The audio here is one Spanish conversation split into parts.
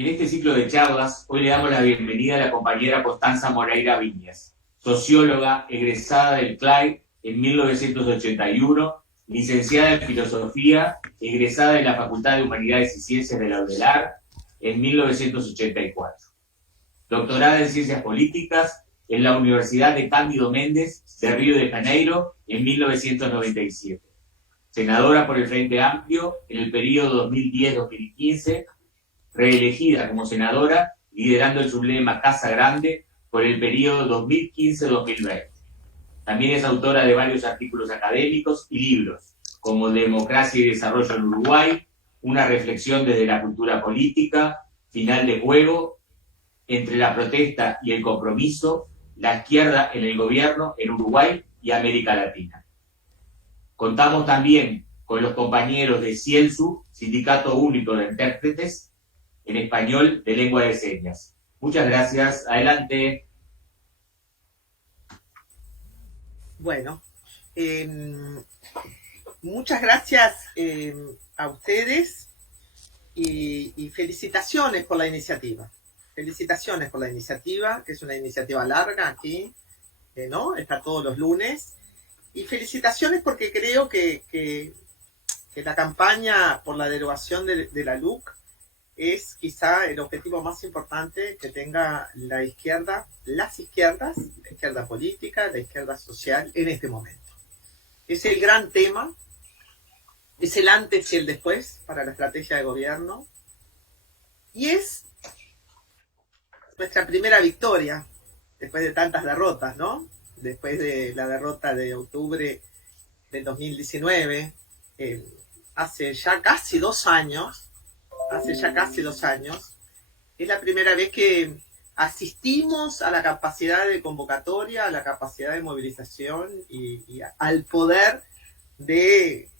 En este ciclo de charlas, hoy le damos la bienvenida a la compañera Constanza Moreira Viñas, socióloga egresada del CLAI en 1981, licenciada en Filosofía, egresada de la Facultad de Humanidades y Ciencias de la UDELAR en 1984. Doctorada en Ciencias Políticas en la Universidad de Cândido Mendes de Río de Janeiro en 1997. Senadora por el Frente Amplio en el periodo 2010-2015, reelegida como senadora, liderando el sublema Casa Grande por el periodo 2015-2020. También es autora de varios artículos académicos y libros, como Democracia y Desarrollo en Uruguay, Una reflexión desde la cultura política, Final de juego, Entre la protesta y el compromiso, La izquierda en el gobierno en Uruguay y América Latina. Contamos también con los compañeros de CIELSU, Sindicato Único de Intérpretes en Español de Lengua de Señas. Muchas gracias. Adelante. Bueno, muchas gracias a ustedes y felicitaciones por la iniciativa. Felicitaciones por la iniciativa, que es una iniciativa larga aquí, ¿no? Está todos los lunes. Y felicitaciones porque creo que la campaña por la derogación de la LUC es quizá el objetivo más importante que tenga la izquierda, las izquierdas, la izquierda política, la izquierda social en este momento. Es el gran tema, es el antes y el después para la estrategia de gobierno y es nuestra primera victoria después de tantas derrotas, ¿no? Después de la derrota de octubre del 2019, hace ya casi 2 años, es la primera vez que asistimos a la capacidad de convocatoria, a la capacidad de movilización y al poder de,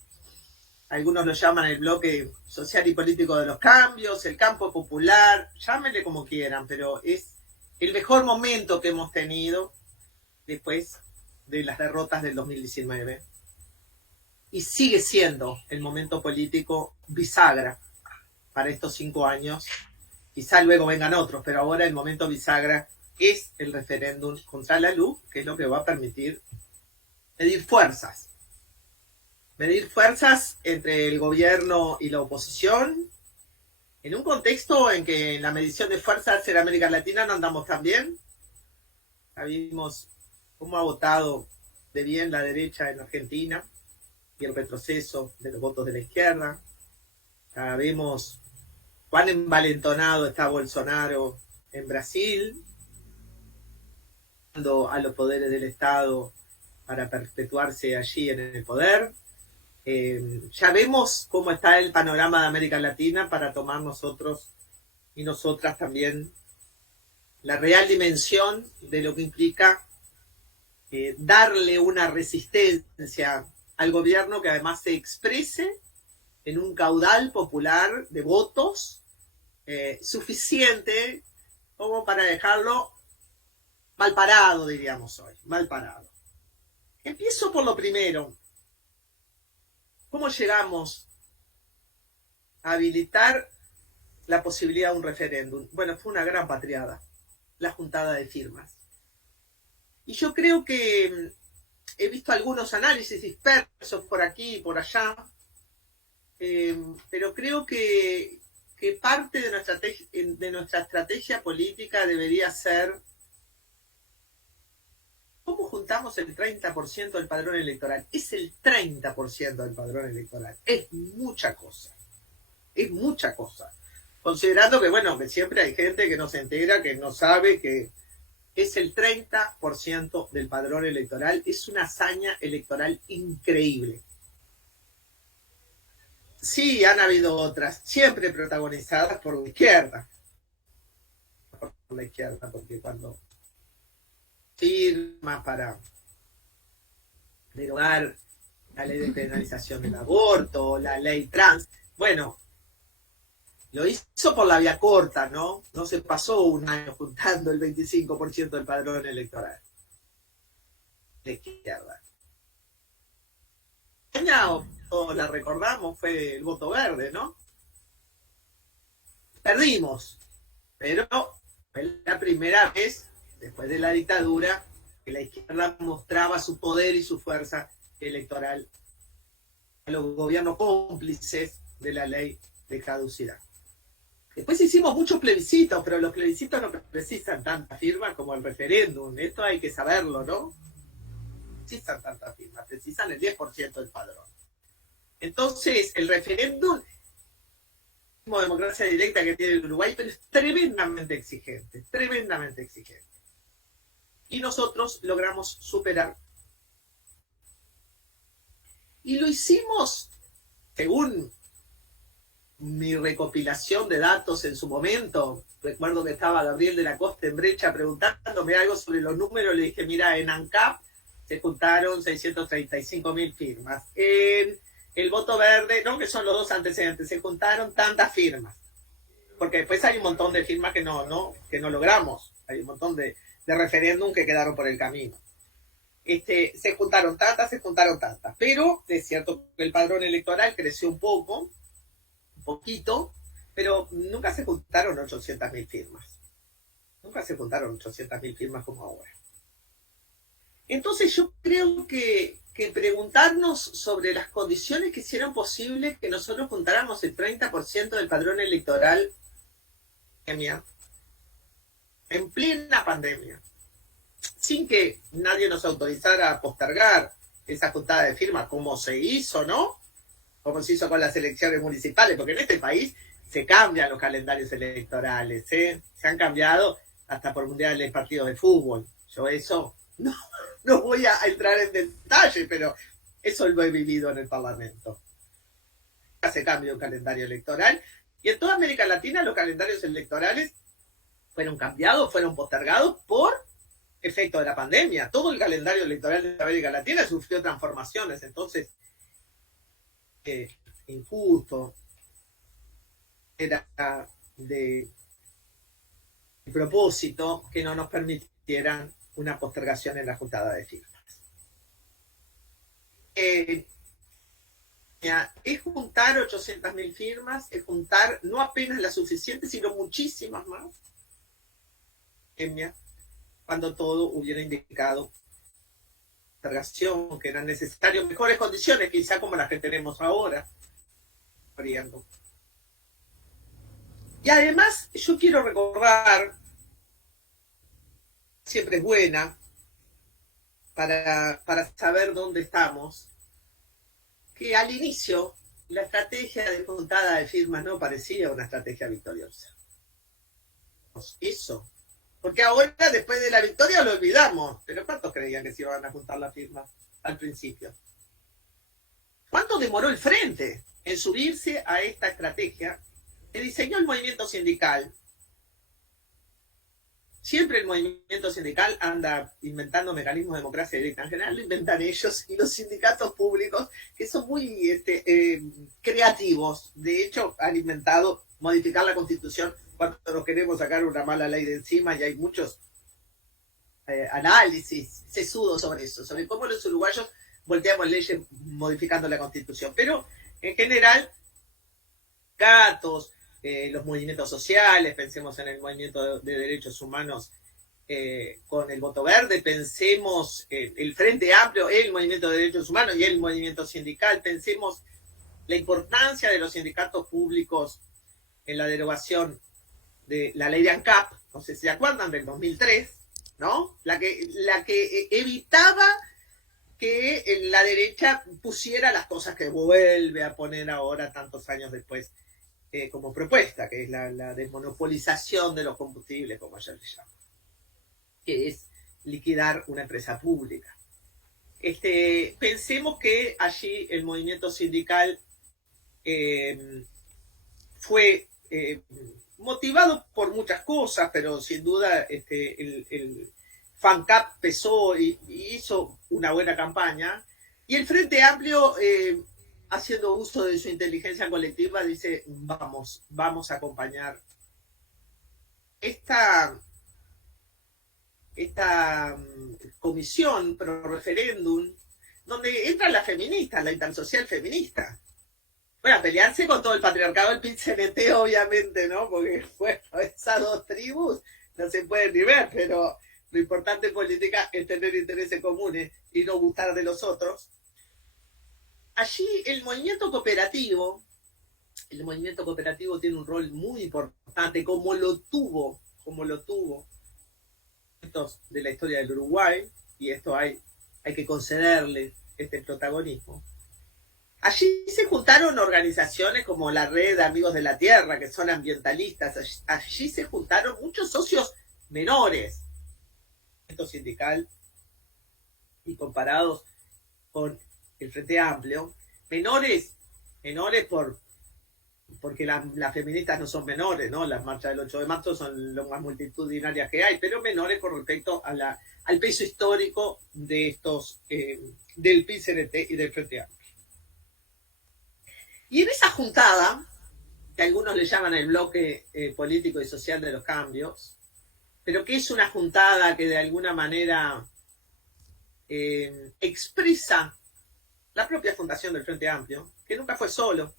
algunos lo llaman el bloque social y político de los cambios, el campo popular, llámenle como quieran, pero es el mejor momento que hemos tenido después de las derrotas del 2019. Y sigue siendo el momento político bisagra para estos 5 años. Quizá luego vengan otros, pero ahora el momento bisagra es el referéndum contra la LUC, que es lo que va a permitir medir fuerzas entre el gobierno y la oposición, en un contexto en que en la medición de fuerzas en América Latina no andamos tan bien. Ya vimos cómo ha votado de bien la derecha en Argentina y el retroceso de los votos de la izquierda. Ya vemos cuán envalentonado está Bolsonaro en Brasil, a los poderes del Estado para perpetuarse allí en el poder. Ya vemos cómo está el panorama de América Latina para tomar nosotros y nosotras también la real dimensión de lo que implica darle una resistencia al gobierno que además se exprese en un caudal popular de votos suficiente como para dejarlo mal parado, diríamos hoy, mal parado. Empiezo por lo primero. ¿Cómo llegamos a habilitar la posibilidad de un referéndum? Bueno, fue una gran patriada, la juntada de firmas. Y yo creo que he visto algunos análisis dispersos por aquí y por allá, pero creo que parte de nuestra estrategia política debería ser ¿cómo juntamos el 30% del padrón electoral? Es el 30% del padrón electoral. Es mucha cosa. Es mucha cosa. Considerando que, bueno, que siempre hay gente que no se entera, que no sabe, que es el 30% del padrón electoral. Es una hazaña electoral increíble. Sí, han habido otras, siempre protagonizadas por la izquierda. Por la izquierda, porque cuando firma para derogar la ley de penalización del aborto, la ley trans, bueno, lo hizo por la vía corta, ¿no? No se pasó un año juntando el 25% del padrón electoral. De izquierda. O la recordamos, fue el voto verde, ¿no? Perdimos Pero fue la primera vez, después de la dictadura, que la izquierda mostraba su poder y su fuerza electoral a los gobiernos cómplices de la ley de caducidad. Después hicimos muchos plebiscitos, pero los plebiscitos no precisan tantas firmas como el referéndum. Esto hay que saberlo, ¿no? Precisan tantas firmas, precisan el 10% del padrón. Entonces, el referéndum, como democracia directa que tiene el Uruguay, pero es tremendamente exigente, tremendamente exigente. Y nosotros logramos superar. Y lo hicimos, según mi recopilación de datos en su momento. Recuerdo que estaba Gabriel de la Costa en Brecha preguntándome algo sobre los números. Le dije, mira, en ANCAP se juntaron 635.000 firmas. En el voto verde, no, que son los dos antecedentes, se juntaron tantas firmas. Porque después hay un montón de firmas que no logramos. Hay un montón de referéndum que quedaron por el camino. Se juntaron tantas. Pero es cierto que el padrón electoral creció un poquito, pero nunca se juntaron 800.000 firmas. Nunca se juntaron 800.000 firmas como ahora. Entonces yo creo que preguntarnos sobre las condiciones que hicieron posible que nosotros juntáramos el 30% del padrón electoral en plena pandemia, sin que nadie nos autorizara a postergar esa juntada de firmas, como se hizo, ¿no? Como se hizo con las elecciones municipales, porque en este país se cambian los calendarios electorales, se han cambiado hasta por mundiales partidos de fútbol. Yo eso no voy a entrar en detalle, pero eso lo he vivido en el Parlamento. Se cambia un calendario electoral, y en toda América Latina los calendarios electorales fueron cambiados, fueron postergados por efecto de la pandemia. Todo el calendario electoral de América Latina sufrió transformaciones, entonces injusto, era de propósito que no nos permitieran una postergación en la juntada de firmas. Es juntar 800.000 firmas, es juntar no apenas las suficientes, sino muchísimas más, cuando todo hubiera indicado que eran necesarias mejores condiciones, quizá como las que tenemos ahora. Y además, yo quiero recordar, siempre es buena, para saber dónde estamos, que al inicio la estrategia de juntada de firmas no parecía una estrategia victoriosa. Eso. Porque ahora, después de la victoria, lo olvidamos. Pero ¿cuántos creían que se iban a juntar las firmas al principio? ¿Cuánto demoró el Frente en subirse a esta estrategia que diseñó el movimiento sindical? Siempre el movimiento sindical anda inventando mecanismos de democracia directa. En general lo inventan ellos y los sindicatos públicos, que son muy creativos. De hecho, han inventado modificar la Constitución cuando nos queremos sacar una mala ley de encima, y hay muchos análisis sesudos sobre eso, sobre cómo los uruguayos volteamos leyes modificando la Constitución. Pero en general, los movimientos sociales, pensemos en el movimiento de derechos humanos con el voto verde, pensemos el Frente Amplio, el movimiento de derechos humanos y el movimiento sindical, pensemos la importancia de los sindicatos públicos en la derogación de la ley de ANCAP, no sé si se acuerdan, del 2003, ¿no? La que evitaba que la derecha pusiera las cosas que vuelve a poner ahora, tantos años después, como propuesta, que es la desmonopolización de los combustibles, como ayer le llaman, que es liquidar una empresa pública. Pensemos que allí el movimiento sindical fue motivado por muchas cosas, pero sin duda el FANCAP pesó y hizo una buena campaña, y el Frente Amplio, haciendo uso de su inteligencia colectiva, dice, vamos a acompañar esta comisión pro referéndum, donde entran las feministas, la intersocial feminista. Bueno, a pelearse con todo el patriarcado del PIT-CNT, obviamente, ¿no? Porque, bueno, es esas dos tribus no se pueden ni ver, pero lo importante en política es tener intereses comunes y no gustar de los otros. Allí el movimiento cooperativo tiene un rol muy importante, como lo tuvo de la historia del Uruguay, y esto hay que concederle este protagonismo. Allí se juntaron organizaciones como la Red de Amigos de la Tierra, que son ambientalistas. Allí se juntaron muchos socios menores, sindical, y comparados con el Frente Amplio, menores porque las feministas no son menores, ¿no? Las marchas del 8 de marzo son lo más multitudinarias que hay, pero menores con respecto a al peso histórico de estos, del PICNT y del Frente Amplio. Y en esa juntada, que algunos le llaman el bloque político y social de los cambios, pero que es una juntada que de alguna manera expresa la propia fundación del Frente Amplio, que nunca fue solo,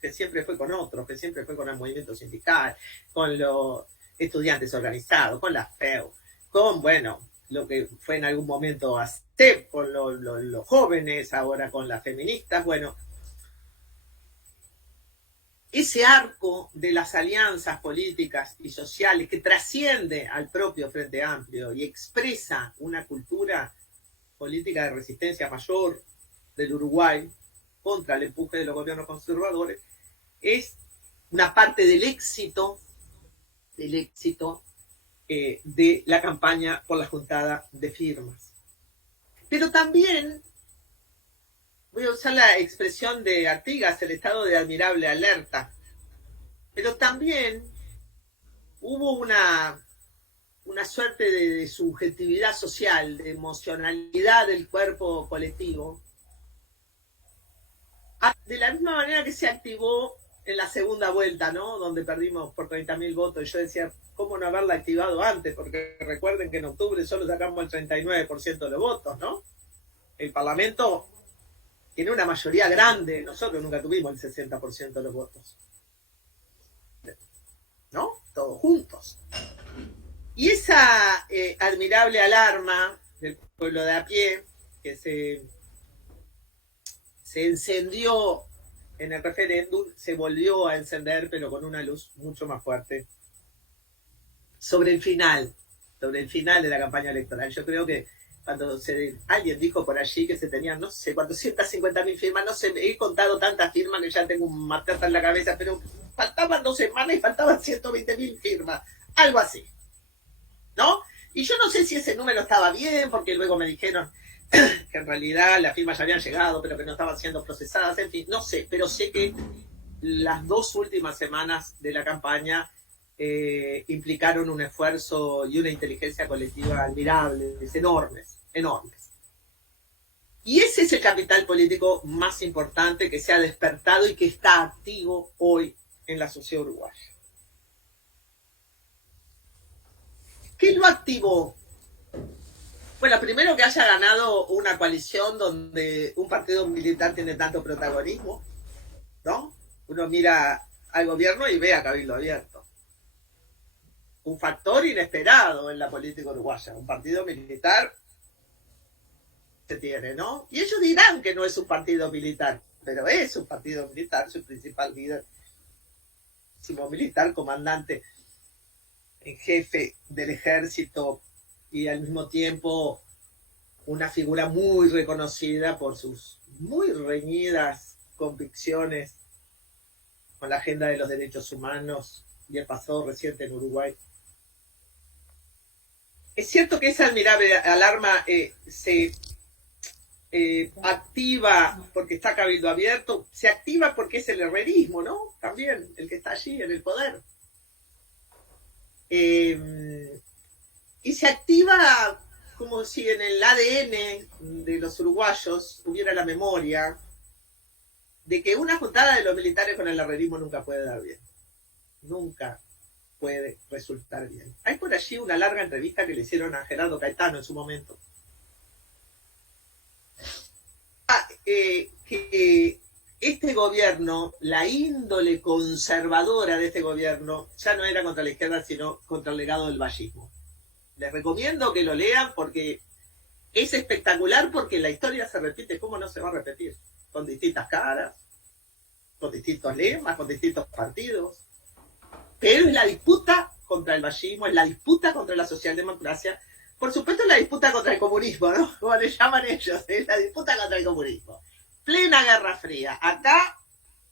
que siempre fue con otros, que siempre fue con el movimiento sindical, con los estudiantes organizados, con la FEU, con, bueno, lo que fue en algún momento ASTEP, con los jóvenes, ahora con las feministas, bueno. Ese arco de las alianzas políticas y sociales que trasciende al propio Frente Amplio y expresa una cultura política de resistencia mayor del Uruguay contra el empuje de los gobiernos conservadores, es una parte del éxito de la campaña por la juntada de firmas. Pero también, voy a usar la expresión de Artigas, el estado de admirable alerta, pero también hubo una suerte de subjetividad social, de emocionalidad del cuerpo colectivo, de la misma manera que se activó en la segunda vuelta, ¿no? Donde perdimos por 30.000 votos. Y yo decía, ¿cómo no haberla activado antes? Porque recuerden que en octubre solo sacamos el 39% de los votos, ¿no? El Parlamento tiene una mayoría grande, nosotros nunca tuvimos el 60% de los votos, ¿no? Todos juntos. Y esa admirable alarma del pueblo de a pie, que se encendió en el referéndum, se volvió a encender, pero con una luz mucho más fuerte, sobre el final de la campaña electoral. Yo creo que cuando alguien dijo por allí que se tenían, no sé, 450.000 firmas, no sé, he contado tantas firmas que ya tengo un martata en la cabeza, pero faltaban 2 semanas y faltaban 120.000 firmas, algo así, ¿no? Y yo no sé si ese número estaba bien, porque luego me dijeron que en realidad las firmas ya habían llegado, pero que no estaban siendo procesadas, en fin, no sé, pero sé que las 2 últimas semanas de la campaña implicaron un esfuerzo y una inteligencia colectiva admirables, enormes. Y ese es el capital político más importante que se ha despertado y que está activo hoy en la sociedad uruguaya. ¿Qué lo activó? Bueno, primero que haya ganado una coalición donde un partido militar tiene tanto protagonismo, ¿no? Uno mira al gobierno y ve a Cabildo Abierto. Un factor inesperado en la política uruguaya, un partido militar se tiene, ¿no? Y ellos dirán que no es un partido militar, pero es un partido militar, su principal líder, militar, comandante en jefe del ejército y al mismo tiempo una figura muy reconocida por sus muy reñidas convicciones con la agenda de los derechos humanos y el pasado reciente en Uruguay. Es cierto que esa admirable alarma se activa porque está Cabildo Abierto, se activa porque es el herrerismo, ¿no? También el que está allí en el poder. Y se activa como si en el ADN de los uruguayos hubiera la memoria de que una juntada de los militares con el herrerismo nunca puede dar bien. Nunca puede resultar bien. Hay por allí una larga entrevista que le hicieron a Gerardo Caetano en su momento. Que este gobierno, la índole conservadora de este gobierno, ya no era contra la izquierda, sino contra el legado del vallismo. Les recomiendo que lo lean porque es espectacular, porque la historia se repite. ¿Cómo no se va a repetir? Con distintas caras, con distintos lemas, con distintos partidos. Pero es la disputa contra el vallismo, es la disputa contra la socialdemocracia. Por supuesto, es la disputa contra el comunismo, ¿no? Como le llaman ellos, es la disputa contra el comunismo. Plena Guerra Fría. Acá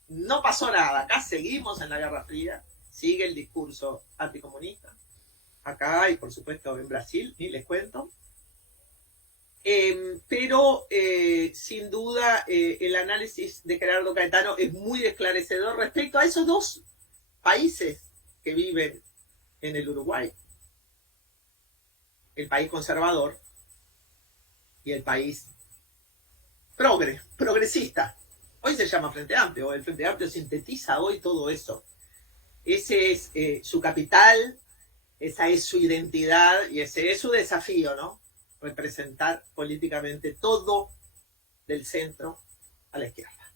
no pasó nada, acá seguimos en la Guerra Fría, sigue el discurso anticomunista. Acá y por supuesto en Brasil, ni les cuento. Pero sin duda el análisis de Gerardo Caetano es muy esclarecedor respecto a esos dos países que viven en el Uruguay. El país conservador y el país progresista. Hoy se llama Frente Amplio, el Frente Amplio sintetiza hoy todo eso. Ese es su capital, esa es su identidad y ese es su desafío, ¿no? Representar políticamente todo del centro a la izquierda.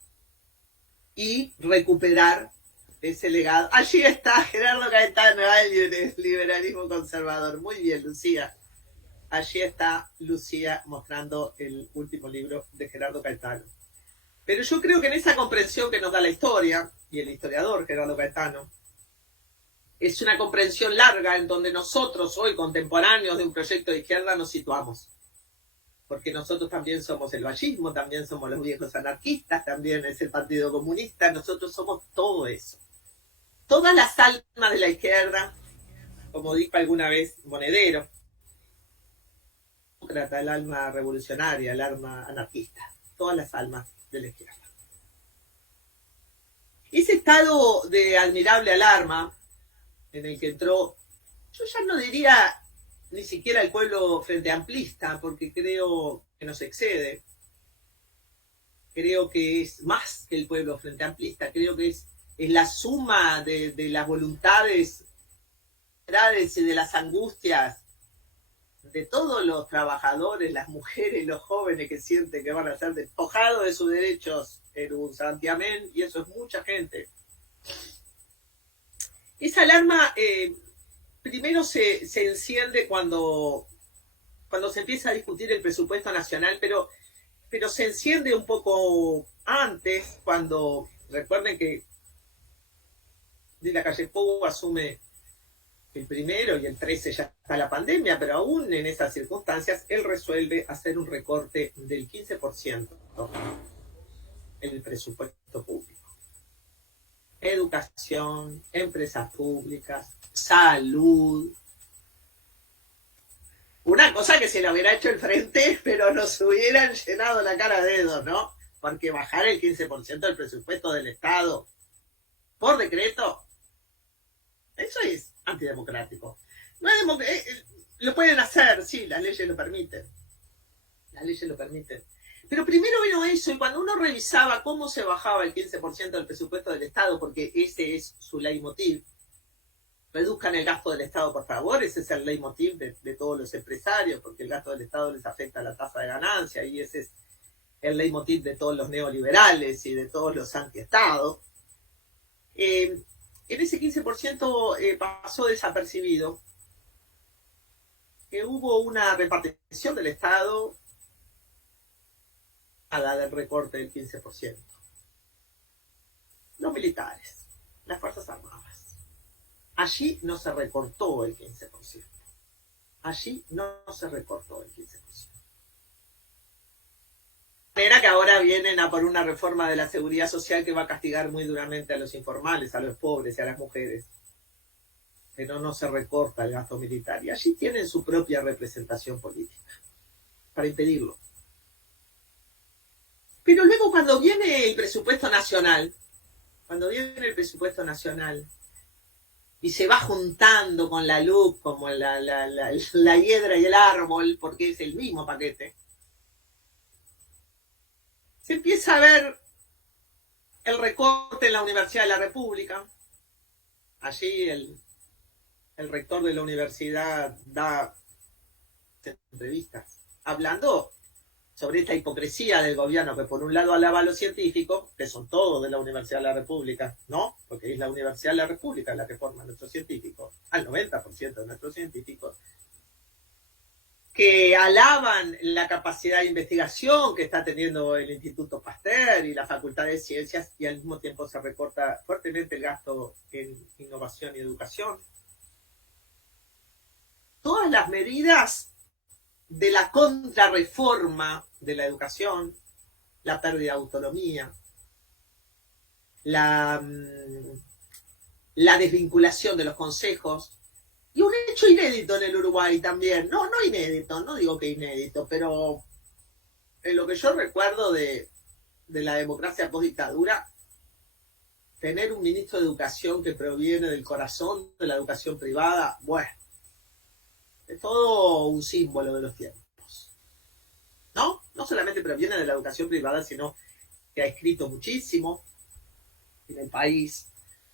Y recuperar ese legado. Allí está Gerardo Caetano, el liberalismo conservador. Muy bien, Lucía. Allí está Lucía mostrando el último libro de Gerardo Caetano. Pero yo creo que en esa comprensión que nos da la historia, y el historiador Gerardo Caetano, es una comprensión larga en donde nosotros, hoy contemporáneos de un proyecto de izquierda, nos situamos. Porque nosotros también somos el vallismo, también somos los viejos anarquistas, también es el Partido Comunista, nosotros somos todo eso. Todas las almas de la izquierda, como dijo alguna vez Monedero, el alma revolucionaria, el alma anarquista, todas las almas de la izquierda. Ese estado de admirable alarma en el que entró, yo ya no diría ni siquiera el pueblo frente amplista, porque creo que nos excede. Creo que es más que el pueblo frente amplista, creo que es la suma de las voluntades y de las angustias de todos los trabajadores, las mujeres, los jóvenes que sienten que van a ser despojados de sus derechos en un santiamén, y eso es mucha gente. Esa alarma primero se enciende cuando se empieza a discutir el presupuesto nacional, pero se enciende un poco antes, cuando, recuerden que de la calle Pou asume el 1 y el 13 ya está la pandemia, pero aún en esas circunstancias él resuelve hacer un recorte del 15% en el presupuesto público. Educación, empresas públicas, salud. Una cosa que se lo hubiera hecho el frente, pero nos hubieran llenado la cara de dedos, ¿no? Porque bajar el 15% del presupuesto del Estado por decreto, eso es antidemocrático. No es lo pueden hacer, sí, las leyes lo permiten. Las leyes lo permiten. Pero primero vino eso, y cuando uno revisaba cómo se bajaba el 15% del presupuesto del Estado, porque ese es su leitmotiv, reduzcan el gasto del Estado, por favor, ese es el leitmotiv de todos los empresarios, porque el gasto del Estado les afecta a la tasa de ganancia, y ese es el leitmotiv de todos los neoliberales y de todos los antiestados. En ese 15% pasó desapercibido que hubo una repartición del Estado a la del recorte del 15%. Los militares, las Fuerzas Armadas. Allí no se recortó el 15%. Allí no se recortó el 15%. De manera que ahora vienen a por una reforma de la seguridad social que va a castigar muy duramente a los informales, a los pobres y a las mujeres. Pero no se recorta el gasto militar. Y allí tienen su propia representación política para impedirlo. Pero luego cuando viene el presupuesto nacional, y se va juntando con la LUC como la hiedra y el árbol, porque es el mismo paquete, se empieza a ver el recorte en la Universidad de la República. Allí el rector de la universidad da entrevistas hablando sobre esta hipocresía del gobierno que por un lado alaba a los científicos, que son todos de la Universidad de la República, ¿no? Porque es la Universidad de la República la que forma a nuestros científicos, al 90% de nuestros científicos, que alaban la capacidad de investigación que está teniendo el Instituto Pasteur y la Facultad de Ciencias, y al mismo tiempo se recorta fuertemente el gasto en innovación y educación. Todas las medidas de la contrarreforma de la educación, la pérdida de autonomía, la desvinculación de los consejos, y un hecho inédito en el Uruguay también, no inédito, no digo que inédito, pero en lo que yo recuerdo de la democracia postdictadura, tener un ministro de Educación que proviene del corazón de la educación privada, bueno, es todo un símbolo de los tiempos. No solamente proviene de la educación privada, sino que ha escrito muchísimo en el país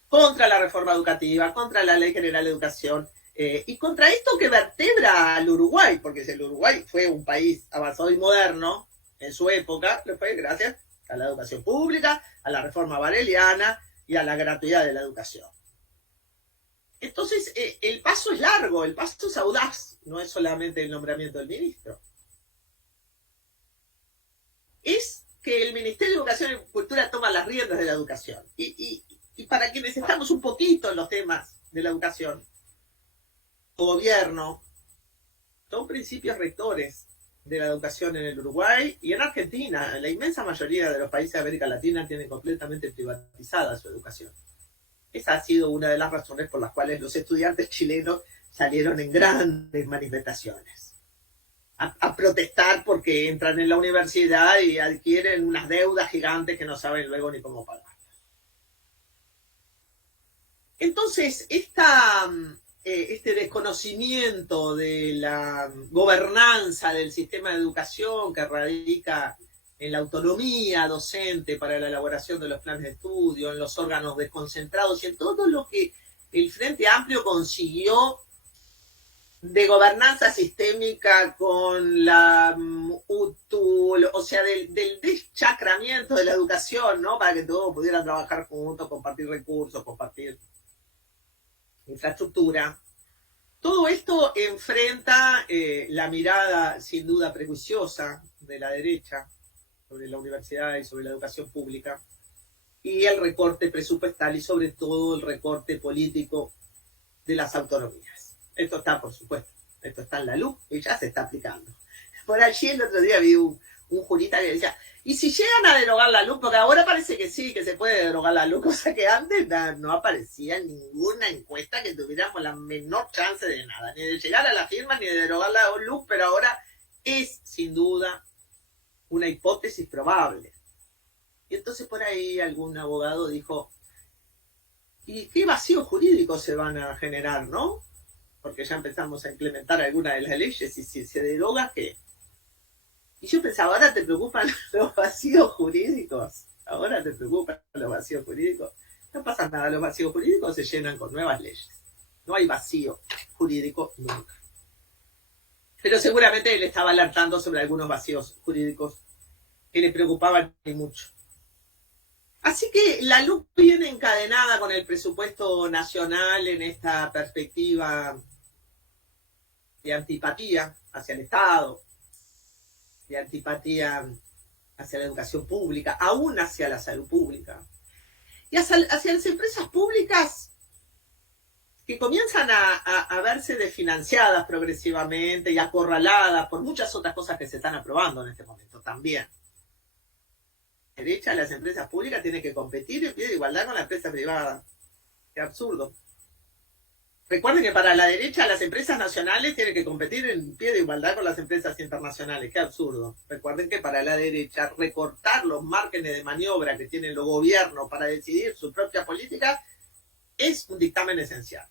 contra la reforma educativa, contra la Ley General de Educación, y contra esto que vertebra al Uruguay, porque el Uruguay fue un país avanzado y moderno en su época, lo fue gracias a la educación pública, a la reforma vareliana y a la gratuidad de la educación. Entonces, el paso es largo, el paso es audaz, no es solamente el nombramiento del ministro. Es que el Ministerio de Educación y Cultura toma las riendas de la educación. Y para quienes estamos un poquito en los temas de la educación, gobierno, son principios rectores de la educación en el Uruguay y en Argentina. La inmensa mayoría de los países de América Latina tienen completamente privatizada su educación. Esa ha sido una de las razones por las cuales los estudiantes chilenos salieron en grandes manifestaciones a protestar porque entran en la universidad y adquieren unas deudas gigantes que no saben luego ni cómo pagar. Entonces, este desconocimiento de la gobernanza del sistema de educación que radica en la autonomía docente para la elaboración de los planes de estudio, en los órganos desconcentrados y en todo lo que el Frente Amplio consiguió de gobernanza sistémica con la UTU, o sea, del deschacramiento de la educación, ¿no? Para que todos pudieran trabajar juntos, compartir recursos, compartir infraestructura. Todo esto enfrenta la mirada sin duda prejuiciosa de la derecha sobre la universidad y sobre la educación pública, y el recorte presupuestal y sobre todo el recorte político de las autonomías. Esto está, por supuesto, esto está en la LUC y ya se está aplicando. Por allí el otro día vi un jurista que decía, ¿y si llegan a derogar la LUC? Porque ahora parece que sí, que se puede derogar la LUC, cosa que antes no aparecía en ninguna encuesta que tuviéramos la menor chance de nada, ni de llegar a la firma, ni de derogar la LUC, pero ahora es, sin duda, una hipótesis probable. Y entonces por ahí algún abogado dijo, ¿y qué vacíos jurídicos se van a generar, no? Porque ya empezamos a implementar algunas de las leyes y si se deroga, ¿qué? Y yo pensaba, ¿ahora te preocupan los vacíos jurídicos? ¿Ahora te preocupan los vacíos jurídicos? No pasa nada, los vacíos jurídicos se llenan con nuevas leyes. No hay vacío jurídico nunca. Pero seguramente él estaba alertando sobre algunos vacíos jurídicos que le preocupaban y mucho. Así que la LUC viene encadenada con el presupuesto nacional en esta perspectiva de antipatía hacia el Estado, de antipatía hacia la educación pública, aún hacia la salud pública, y hacia las empresas públicas que comienzan a verse desfinanciadas progresivamente y acorraladas por muchas otras cosas que se están aprobando en este momento también. La derecha de las empresas públicas tiene que competir en pie de igualdad con la empresa privada. Qué absurdo. Recuerden que para la derecha las empresas nacionales tienen que competir en pie de igualdad con las empresas internacionales. Qué absurdo. Recuerden que para la derecha recortar los márgenes de maniobra que tienen los gobiernos para decidir su propia política es un dictamen esencial.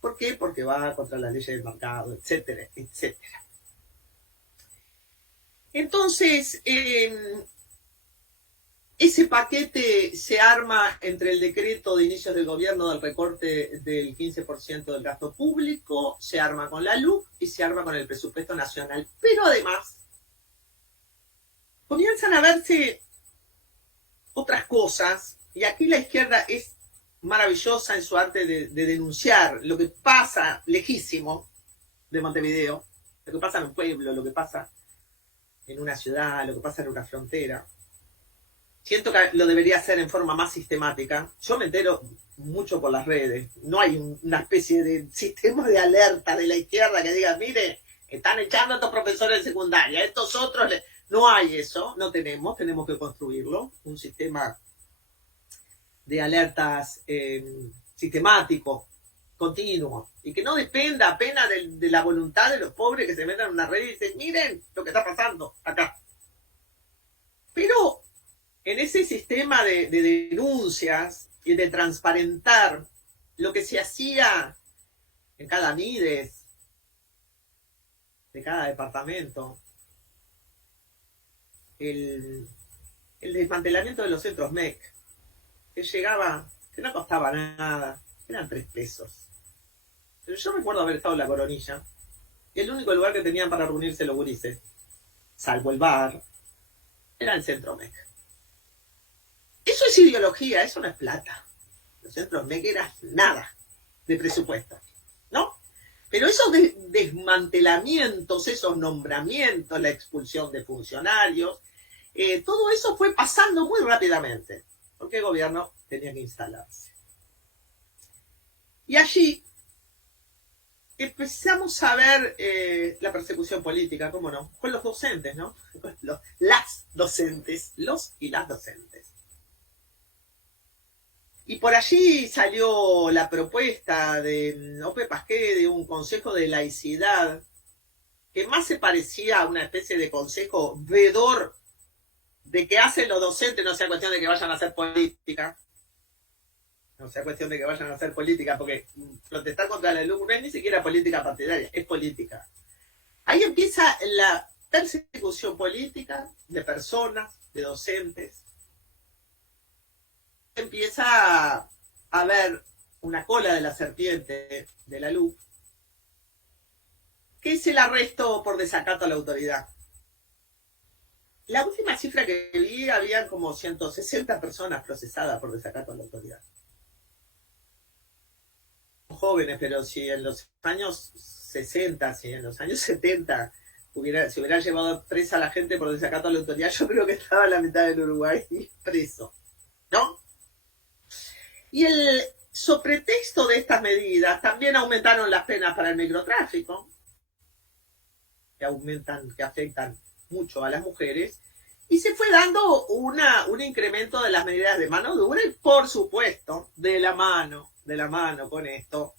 ¿Por qué? Porque va contra las leyes del mercado, etcétera, etcétera. Entonces, ese paquete se arma entre el decreto de inicios del gobierno del recorte del 15% del gasto público, se arma con la LUC y se arma con el presupuesto nacional. Pero además, comienzan a verse otras cosas, y aquí la izquierda es maravillosa en su arte de denunciar lo que pasa lejísimo de Montevideo, lo que pasa en un pueblo, lo que pasa en una ciudad, lo que pasa en una frontera. Siento que lo debería hacer en forma más sistemática. Yo me entero mucho por las redes. No hay una especie de sistema de alerta de la izquierda que diga, mire, están echando a estos profesores de secundaria, a estos otros... No hay eso, no tenemos que construirlo. Un sistema de alertas sistemático, continuo, y que no dependa apenas de la voluntad de los pobres que se metan en una red y dicen, miren lo que está pasando acá. Pero en ese sistema de denuncias y de transparentar lo que se hacía en cada Mides, de cada departamento, el desmantelamiento de los centros MEC, que llegaba, que no costaba nada, eran 3 pesos. Pero yo recuerdo haber estado en La Coronilla, y el único lugar que tenían para reunirse los gurises, salvo el bar, era el centro MEC. Eso es ideología, eso no es plata. Los centros MEC eran nada de presupuesto, ¿no? Pero esos desmantelamientos, esos nombramientos, la expulsión de funcionarios, todo eso fue pasando muy rápidamente, porque el gobierno tenía que instalarse. Y allí empezamos a ver la persecución política, ¿cómo no? Con los docentes, ¿no? Las docentes, los y las docentes. Y por allí salió la propuesta de Ope Pasqué de un consejo de laicidad que más se parecía a una especie de consejo vedor de que hacen los docentes, no sea cuestión de que vayan a hacer política. No sea cuestión de que vayan a hacer política, porque protestar contra la luz no es ni siquiera política partidaria, es política. Ahí empieza la persecución política de personas, de docentes. Empieza a haber una cola de la serpiente de la luz, que es el arresto por desacato a la autoridad. La última cifra que vi, había como 160 personas procesadas por desacato a la autoridad. Jóvenes, pero si en los años 60, si en los años 70 se hubiera llevado presa a la gente por desacato a la autoridad, yo creo que estaba la mitad del Uruguay preso, ¿no? Y el sobretexto de estas medidas también aumentaron las penas para el microtráfico, que afectan mucho a las mujeres, y se fue dando un incremento de las medidas de mano dura, y por supuesto, de la mano con esto,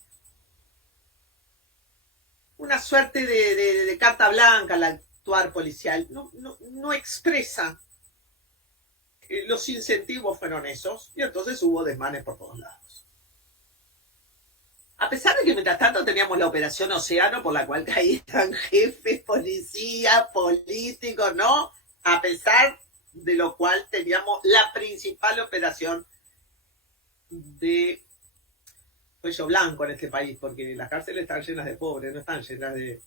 una suerte de carta blanca al actuar policial. No expresa. Los incentivos fueron esos, y entonces hubo desmanes por todos lados. A pesar de que mientras tanto teníamos la Operación Océano, por la cual caían jefes, policías, políticos, ¿no? A pesar de lo cual teníamos la principal operación de cuello blanco en este país, porque las cárceles están llenas de pobres, no están llenas de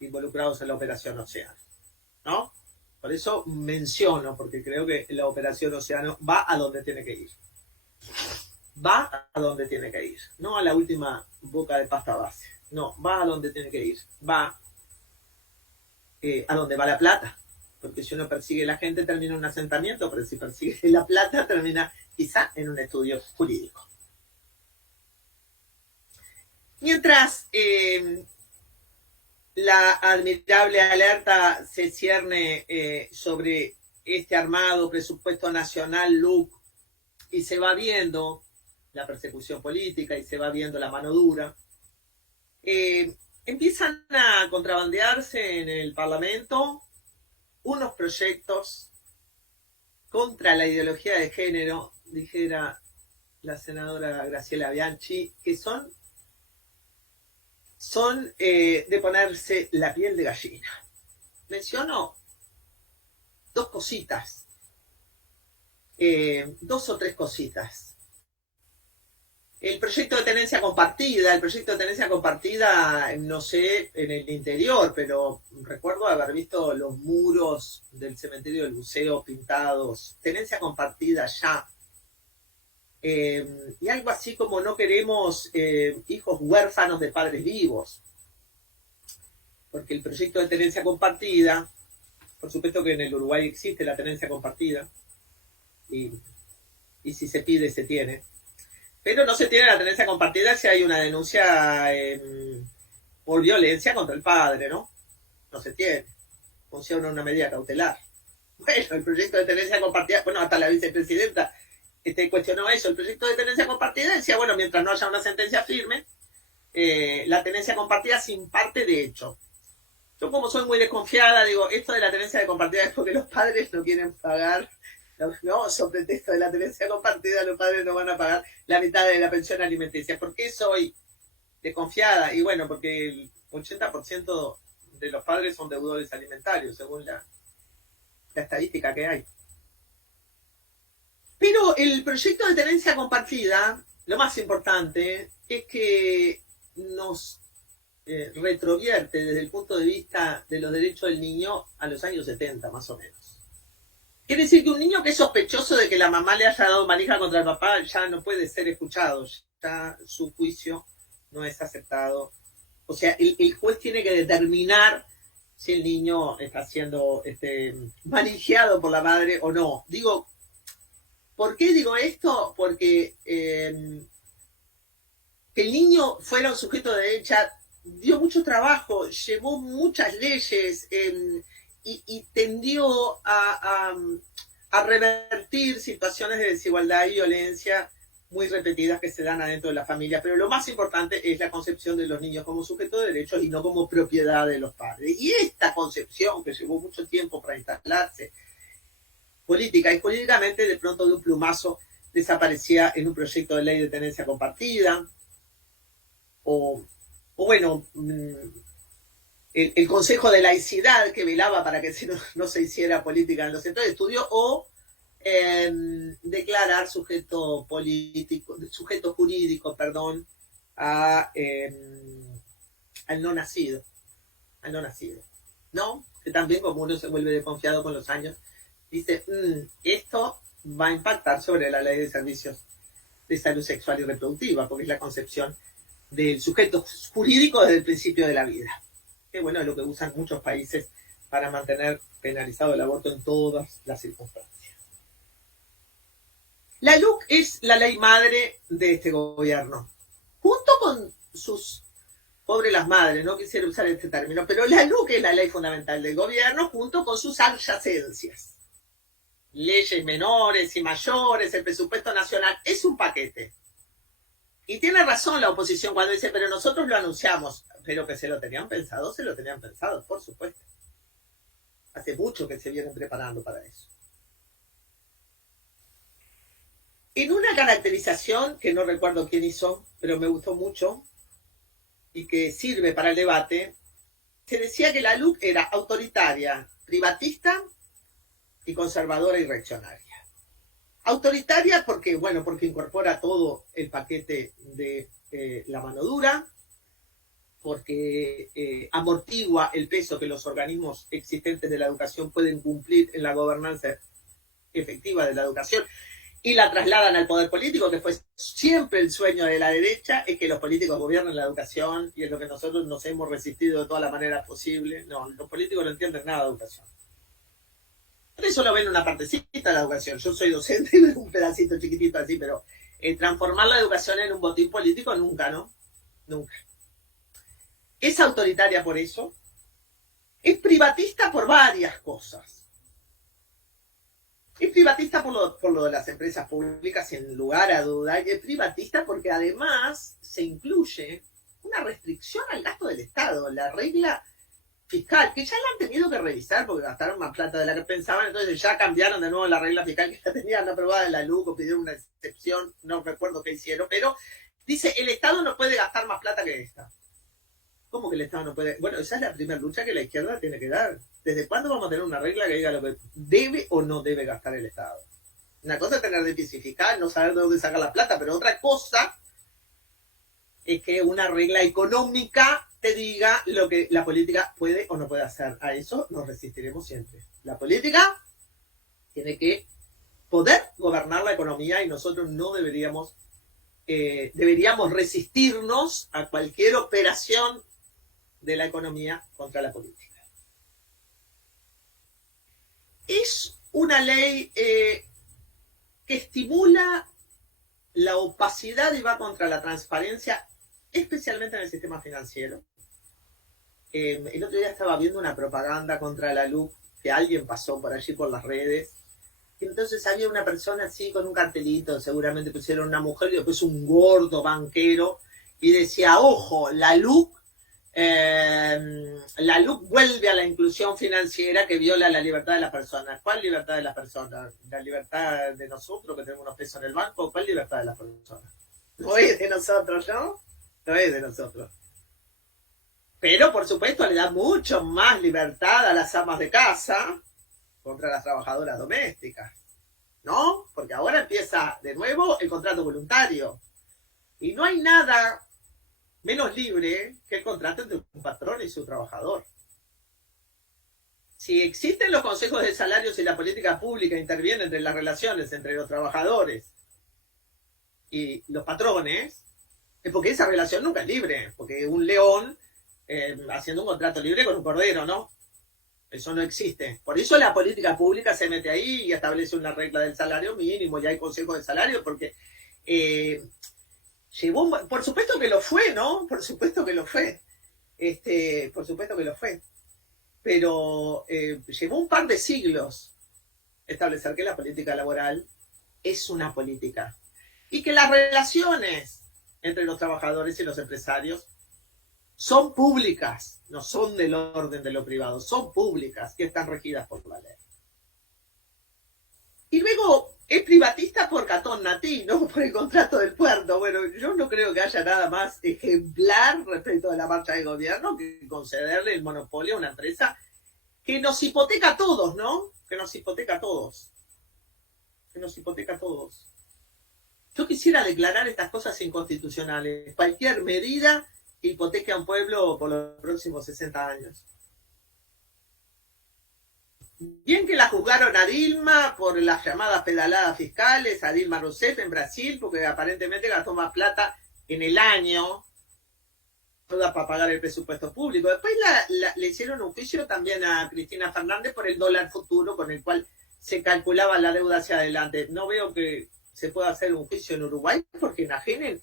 involucrados en la Operación Océano, ¿no? Por eso menciono, porque creo que la Operación Océano va a donde tiene que ir. Va a donde tiene que ir. No a la última boca de pasta base. No, va a donde tiene que ir. Va a donde va la plata. Porque si uno persigue a la gente, termina en un asentamiento, pero si persigue la plata, termina quizá en un estudio jurídico. Mientras la admirable alerta se cierne sobre este armado presupuesto nacional, LUC, y se va viendo la persecución política y se va viendo la mano dura, empiezan a contrabandearse en el Parlamento unos proyectos contra la ideología de género, dijera la senadora Graciela Bianchi, que son de ponerse la piel de gallina. Menciono dos cositas, 2 o 3 cositas. El proyecto de tenencia compartida, no sé en el interior, pero recuerdo haber visto los muros del cementerio del Buceo pintados, tenencia compartida ya. Y algo así como no queremos hijos huérfanos de padres vivos, porque el proyecto de tenencia compartida, por supuesto que en el Uruguay existe la tenencia compartida, y si se pide, se tiene. Pero no se tiene la tenencia compartida si hay una denuncia por violencia contra el padre, ¿no? No se tiene. Funciona una medida cautelar. Bueno, el proyecto de tenencia compartida, bueno, hasta la vicepresidenta cuestionó eso. El proyecto de tenencia compartida decía, bueno, mientras no haya una sentencia firme, la tenencia compartida se imparte de hecho. Yo como soy muy desconfiada, digo, esto de la tenencia de compartida es porque los padres no quieren pagar. No, sobre pretexto de la tenencia compartida, los padres no van a pagar la mitad de la pensión alimenticia. ¿Por qué soy desconfiada? Y bueno, porque el 80% de los padres son deudores alimentarios, según la estadística que hay. Pero el proyecto de tenencia compartida, lo más importante es que nos retrovierte desde el punto de vista de los derechos del niño a los años 70, más o menos. Quiere decir que un niño que es sospechoso de que la mamá le haya dado manija contra el papá ya no puede ser escuchado, ya su juicio no es aceptado. O sea, el juez tiene que determinar si el niño está siendo manijeado por la madre o no. Digo, ¿por qué digo esto? Porque que el niño fuera un sujeto de derecho dio mucho trabajo, llevó muchas leyes, y tendió a revertir situaciones de desigualdad y violencia muy repetidas que se dan adentro de la familia. Pero lo más importante es la concepción de los niños como sujetos de derechos y no como propiedad de los padres. Y esta concepción, que llevó mucho tiempo para instalarse política y políticamente, de pronto de un plumazo desaparecía en un proyecto de ley de tenencia compartida, o bueno, el Consejo de Laicidad, que velaba para que no se hiciera política en los centros de estudio, o declarar sujeto jurídico, al no nacido, ¿no? Que también, como uno se vuelve desconfiado con los años, dice, esto va a impactar sobre la ley de servicios de salud sexual y reproductiva, porque es la concepción del sujeto jurídico desde el principio de la vida. Que bueno, es lo que usan muchos países para mantener penalizado el aborto en todas las circunstancias. La LUC es la ley madre de este gobierno, junto con sus, pobre las madres, no quisiera usar este término, pero la LUC es la ley fundamental del gobierno, junto con sus adyacencias. Leyes menores y mayores, el presupuesto nacional, es un paquete. Y tiene razón la oposición cuando dice, pero nosotros lo anunciamos. Pero que se lo tenían pensado, por supuesto. Hace mucho que se vienen preparando para eso. En una caracterización que no recuerdo quién hizo, pero me gustó mucho y que sirve para el debate, se decía que la LUC era autoritaria, privatista y conservadora y reaccionaria. Autoritaria porque incorpora todo el paquete de la mano dura, porque amortigua el peso que los organismos existentes de la educación pueden cumplir en la gobernanza efectiva de la educación, y la trasladan al poder político, que fue siempre el sueño de la derecha, es que los políticos gobiernen la educación, y es lo que nosotros nos hemos resistido de todas las maneras posibles. No, los políticos no entienden nada de educación. Ustedes solo ven una partecita de la educación. Yo soy docente y veo un pedacito chiquitito así, pero transformar la educación en un botín político, nunca, ¿no? Nunca. Es autoritaria por eso. Es privatista por varias cosas. Es privatista por lo de las empresas públicas, sin lugar a duda. Y es privatista porque además se incluye una restricción al gasto del Estado. La regla fiscal, que ya la han tenido que revisar porque gastaron más plata de la que pensaban, entonces ya cambiaron de nuevo la regla fiscal que ya tenían aprobada en la LUC, o pidieron una excepción, no recuerdo qué hicieron, pero dice, el Estado no puede gastar más plata que esta. ¿Cómo que el Estado no puede? Bueno, esa es la primera lucha que la izquierda tiene que dar. ¿Desde cuándo vamos a tener una regla que diga lo que debe o no debe gastar el Estado? Una cosa es tener déficit fiscal, no saber de dónde sacar la plata, pero otra cosa es que una regla económica te diga lo que la política puede o no puede hacer. A eso nos resistiremos siempre. La política tiene que poder gobernar la economía y nosotros no deberíamos resistirnos a cualquier operación de la economía contra la política. Es una ley que estimula la opacidad y va contra la transparencia, especialmente en el sistema financiero. El otro día estaba viendo una propaganda contra la LUC que alguien pasó por allí por las redes. Y entonces había una persona así con un cartelito, seguramente pusieron una mujer y después un gordo banquero, y decía, ojo, la LUC vuelve a la inclusión financiera que viola la libertad de las personas. ¿Cuál libertad de las personas? ¿La libertad de nosotros que tenemos unos pesos en el banco? ¿Cuál libertad de las personas? No es de nosotros, ¿no? No es de nosotros. Pero, por supuesto, le da mucho más libertad a las amas de casa contra las trabajadoras domésticas, ¿no? Porque ahora empieza de nuevo el contrato voluntario. Y no hay nada menos libre que el contrato entre un patrón y su trabajador. Si existen los consejos de salarios y la política pública interviene entre las relaciones entre los trabajadores y los patrones, es porque esa relación nunca es libre, porque un león haciendo un contrato libre con un cordero, ¿no? Eso no existe. Por eso la política pública se mete ahí y establece una regla del salario mínimo, y hay consejos de salario, porque por supuesto que lo fue, ¿no? Por supuesto que lo fue. Por supuesto que lo fue. Pero llevó un par de siglos establecer que la política laboral es una política. Y que las relaciones entre los trabajadores y los empresarios son públicas, no son del orden de lo privado, son públicas y están regidas por la ley. Y luego es privatista por Catón Natí, no por el contrato del puerto. Bueno, yo no creo que haya nada más ejemplar respecto a la marcha de gobierno que concederle el monopolio a una empresa que nos hipoteca a todos, ¿no? Que nos hipoteca a todos. Que nos hipoteca a todos. Yo quisiera declarar estas cosas inconstitucionales. Cualquier medida que hipoteque a un pueblo por los próximos 60 años. Bien que la juzgaron a Dilma por las llamadas pedaladas fiscales, a Dilma Rousseff en Brasil, porque aparentemente gastó más plata en el año para pagar el presupuesto público. Después le hicieron un juicio también a Cristina Fernández por el dólar futuro, con el cual se calculaba la deuda hacia adelante. No veo que se pueda hacer un juicio en Uruguay porque enajenen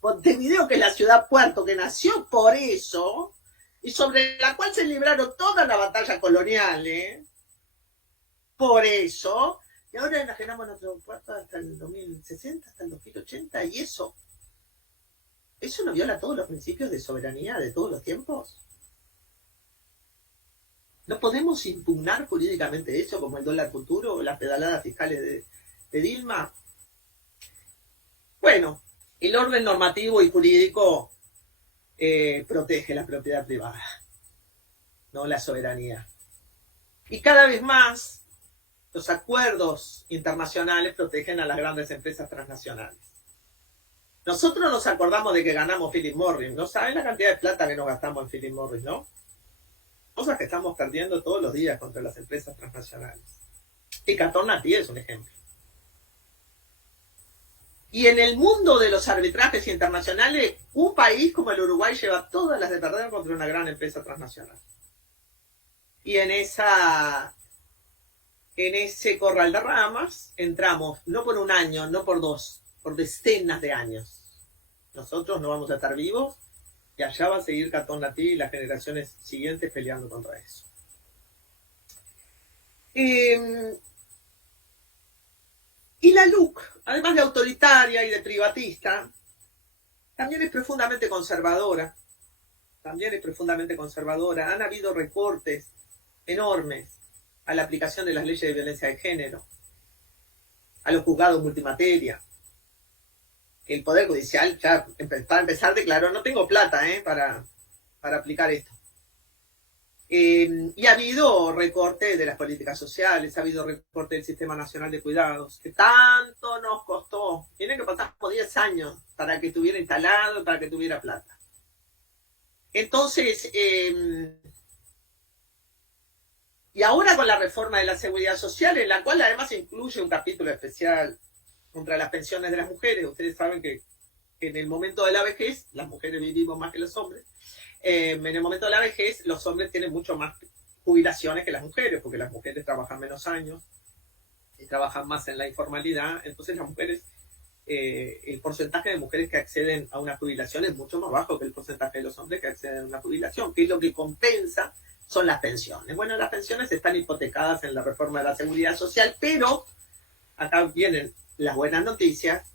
Montevideo, que es la ciudad puerto que nació por eso, y sobre la cual se libraron toda la batalla colonial, por eso, y ahora enajenamos nuestro puerto hasta el 2060, hasta el 2080, y eso no viola todos los principios de soberanía de todos los tiempos. No podemos impugnar jurídicamente eso, como el dólar futuro o las pedaladas fiscales de Dilma. Bueno, el orden normativo y jurídico protege la propiedad privada, no la soberanía. Y cada vez más los acuerdos internacionales protegen a las grandes empresas transnacionales. Nosotros nos acordamos de que ganamos Philip Morris. No saben la cantidad de plata que nos gastamos en Philip Morris, ¿no? Cosas que estamos perdiendo todos los días contra las empresas transnacionales. Y Catón Natí es un ejemplo. Y en el mundo de los arbitrajes internacionales, un país como el Uruguay lleva todas las de perder contra una gran empresa transnacional. Y en ese corral de ramas entramos, no por un año, no por dos, por decenas de años. Nosotros no vamos a estar vivos y allá va a seguir Catón Natí y las generaciones siguientes peleando contra eso. Y la LUC, además de autoritaria y de privatista, también es profundamente conservadora. Han habido recortes enormes a la aplicación de las leyes de violencia de género, a los juzgados multimateria. El Poder Judicial, ya para empezar, declaró, no tengo plata para aplicar esto. Y ha habido recorte de las políticas sociales, ha habido recorte del Sistema Nacional de Cuidados, que tanto nos costó. Tiene que pasar como 10 años para que estuviera instalado, para que tuviera plata. Entonces, y ahora con la reforma de la Seguridad Social, en la cual además incluye un capítulo especial contra las pensiones de las mujeres. Ustedes saben que en el momento de la vejez, las mujeres vivimos más que los hombres. En el momento de la vejez, los hombres tienen mucho más jubilaciones que las mujeres, porque las mujeres trabajan menos años y trabajan más en la informalidad. Entonces las mujeres, el porcentaje de mujeres que acceden a una jubilación es mucho más bajo que el porcentaje de los hombres que acceden a una jubilación, que es lo que compensa son las pensiones. Bueno, las pensiones están hipotecadas en la reforma de la Seguridad Social, pero acá vienen las buenas noticias.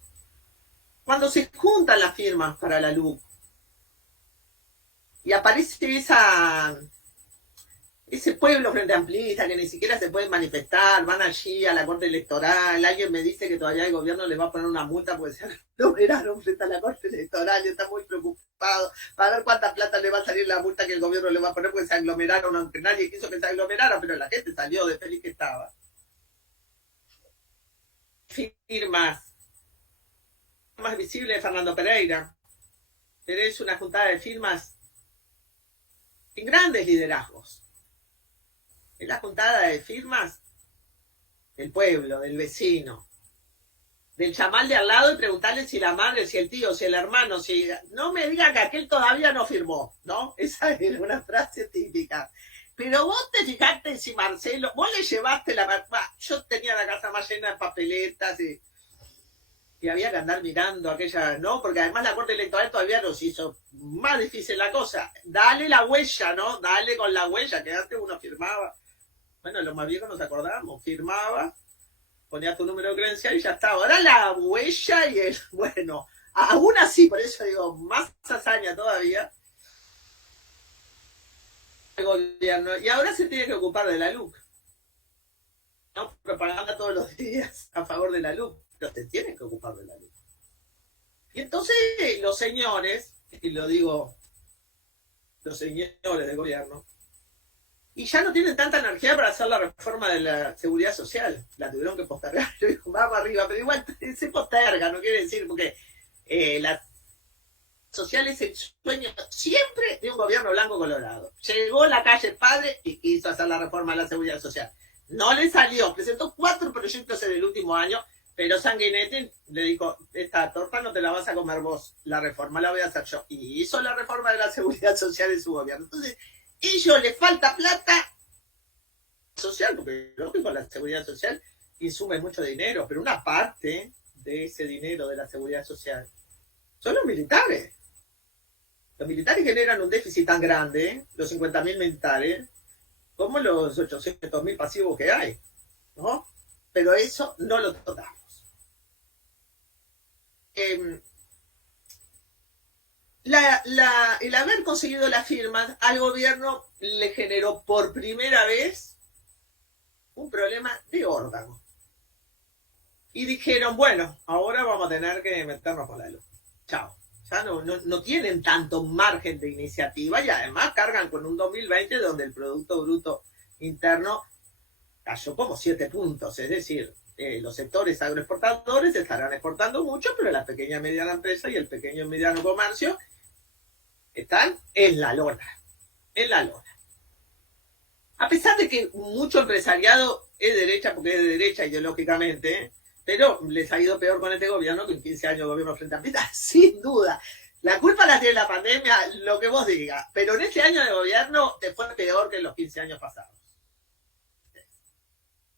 Cuando se juntan las firmas para la LUC y aparece ese pueblo frente amplista que ni siquiera se puede manifestar, van allí a la Corte Electoral, alguien me dice que todavía el gobierno les va a poner una multa porque se aglomeraron frente a la Corte Electoral y está muy preocupado para ver cuánta plata le va a salir la multa que el gobierno le va a poner porque se aglomeraron, aunque nadie quiso que se aglomerara, pero la gente salió de feliz que estaba. Firmas más visible de Fernando Pereira, pero es una juntada de firmas en grandes liderazgos. Es la juntada de firmas del pueblo, del vecino, del chamal de al lado y preguntarle si la madre, si el tío, si el hermano, si... No me diga que aquel todavía no firmó, ¿no? Esa era una frase típica. Pero vos te fijaste si Marcelo, vos le llevaste la... Yo tenía la casa más llena de papeletas y había que andar mirando aquella, ¿no? Porque además la Corte Electoral todavía nos hizo más difícil la cosa. Dale la huella, ¿no? Dale con la huella, que antes uno firmaba. Bueno, los más viejos nos acordamos, firmaba, ponía tu número de credencial y ya estaba. Ahora la huella y el, bueno, aún así, por eso digo, más hazaña todavía. El gobierno, y ahora se tiene que ocupar de la LUC. ¿No? Propaganda todos los días a favor de la LUC. Pero te tienen que ocupar de la luz. Y entonces los señores, y lo digo, los señores del gobierno, y ya no tienen tanta energía para hacer la reforma de la seguridad social. La tuvieron que postergar. Yo digo, vamos arriba, pero igual se posterga, no quiere decir, porque la social es el sueño siempre de un gobierno blanco colorado. Llegó la calle Padre y quiso hacer la reforma de la seguridad social. No le salió, presentó 4 proyectos en el último año, pero Sanguinetti le dijo, esta torta no te la vas a comer vos, la reforma la voy a hacer yo. Y hizo la reforma de la seguridad social en su gobierno. Entonces, ellos les falta plata social, porque lógico, la seguridad social insume mucho dinero, pero una parte de ese dinero de la seguridad social son los militares. Los militares generan un déficit tan grande, los 50.000 militares, como los 800.000 pasivos que hay, ¿no? Pero eso no lo tocamos. El haber conseguido las firmas al gobierno le generó por primera vez un problema de órgano. Y dijeron, bueno, ahora vamos a tener que meternos con la luz. Chao. Ya no tienen tanto margen de iniciativa y además cargan con un 2020 donde el Producto Bruto Interno cayó como 7 puntos. Es decir, los sectores agroexportadores estarán exportando mucho, pero la pequeña y mediana empresa y el pequeño y mediano comercio están en la lona. En la lona. A pesar de que mucho empresariado es derecha, porque es de derecha ideológicamente, pero les ha ido peor con este gobierno que en 15 años de gobierno frente a Pita, sin duda. La culpa la tiene la pandemia, lo que vos digas, pero en este año de gobierno te fue peor que en los 15 años pasados.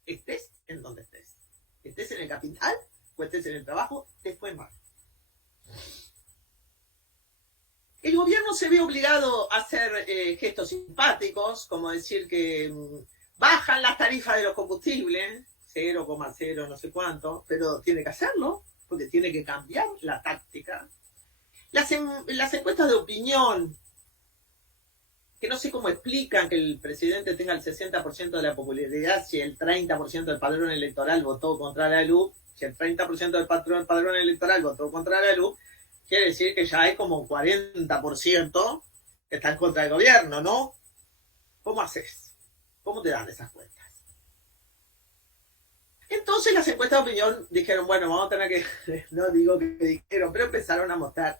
Estés en donde estés. Estés en el capital o estés en el trabajo, te fue mal. El gobierno se ve obligado a hacer gestos simpáticos, como decir que bajan las tarifas de los combustibles, 0,0 no sé cuánto, pero tiene que hacerlo, porque tiene que cambiar la táctica. Las encuestas de opinión, que no sé cómo explican que el presidente tenga el 60% de la popularidad si el 30% del padrón electoral votó contra la LUC, si el 30% del padrón electoral votó contra la LUC, quiere decir que ya hay como un 40% que están contra el gobierno, ¿no? ¿Cómo haces? ¿Cómo te dan esas cuentas? Entonces las encuestas de opinión dijeron, bueno, vamos a tener que, no digo que dijeron, pero empezaron a mostrar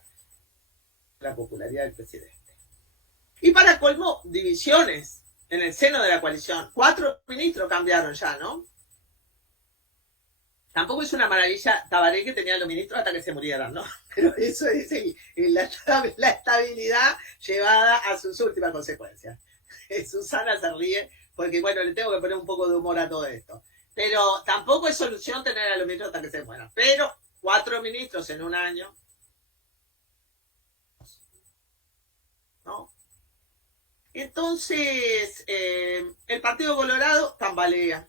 la popularidad del presidente. Y para colmo, divisiones en el seno de la coalición. 4 ministros cambiaron ya, ¿no? Tampoco es una maravilla Tabaré, que tenía los ministros hasta que se murieran, ¿no? Pero eso es la estabilidad llevada a sus últimas consecuencias. Susana se ríe porque, bueno, le tengo que poner un poco de humor a todo esto. Pero tampoco es solución tener a los ministros hasta que se mueran. Pero 4 ministros en un año, ¿no? Entonces, el Partido Colorado tambalea.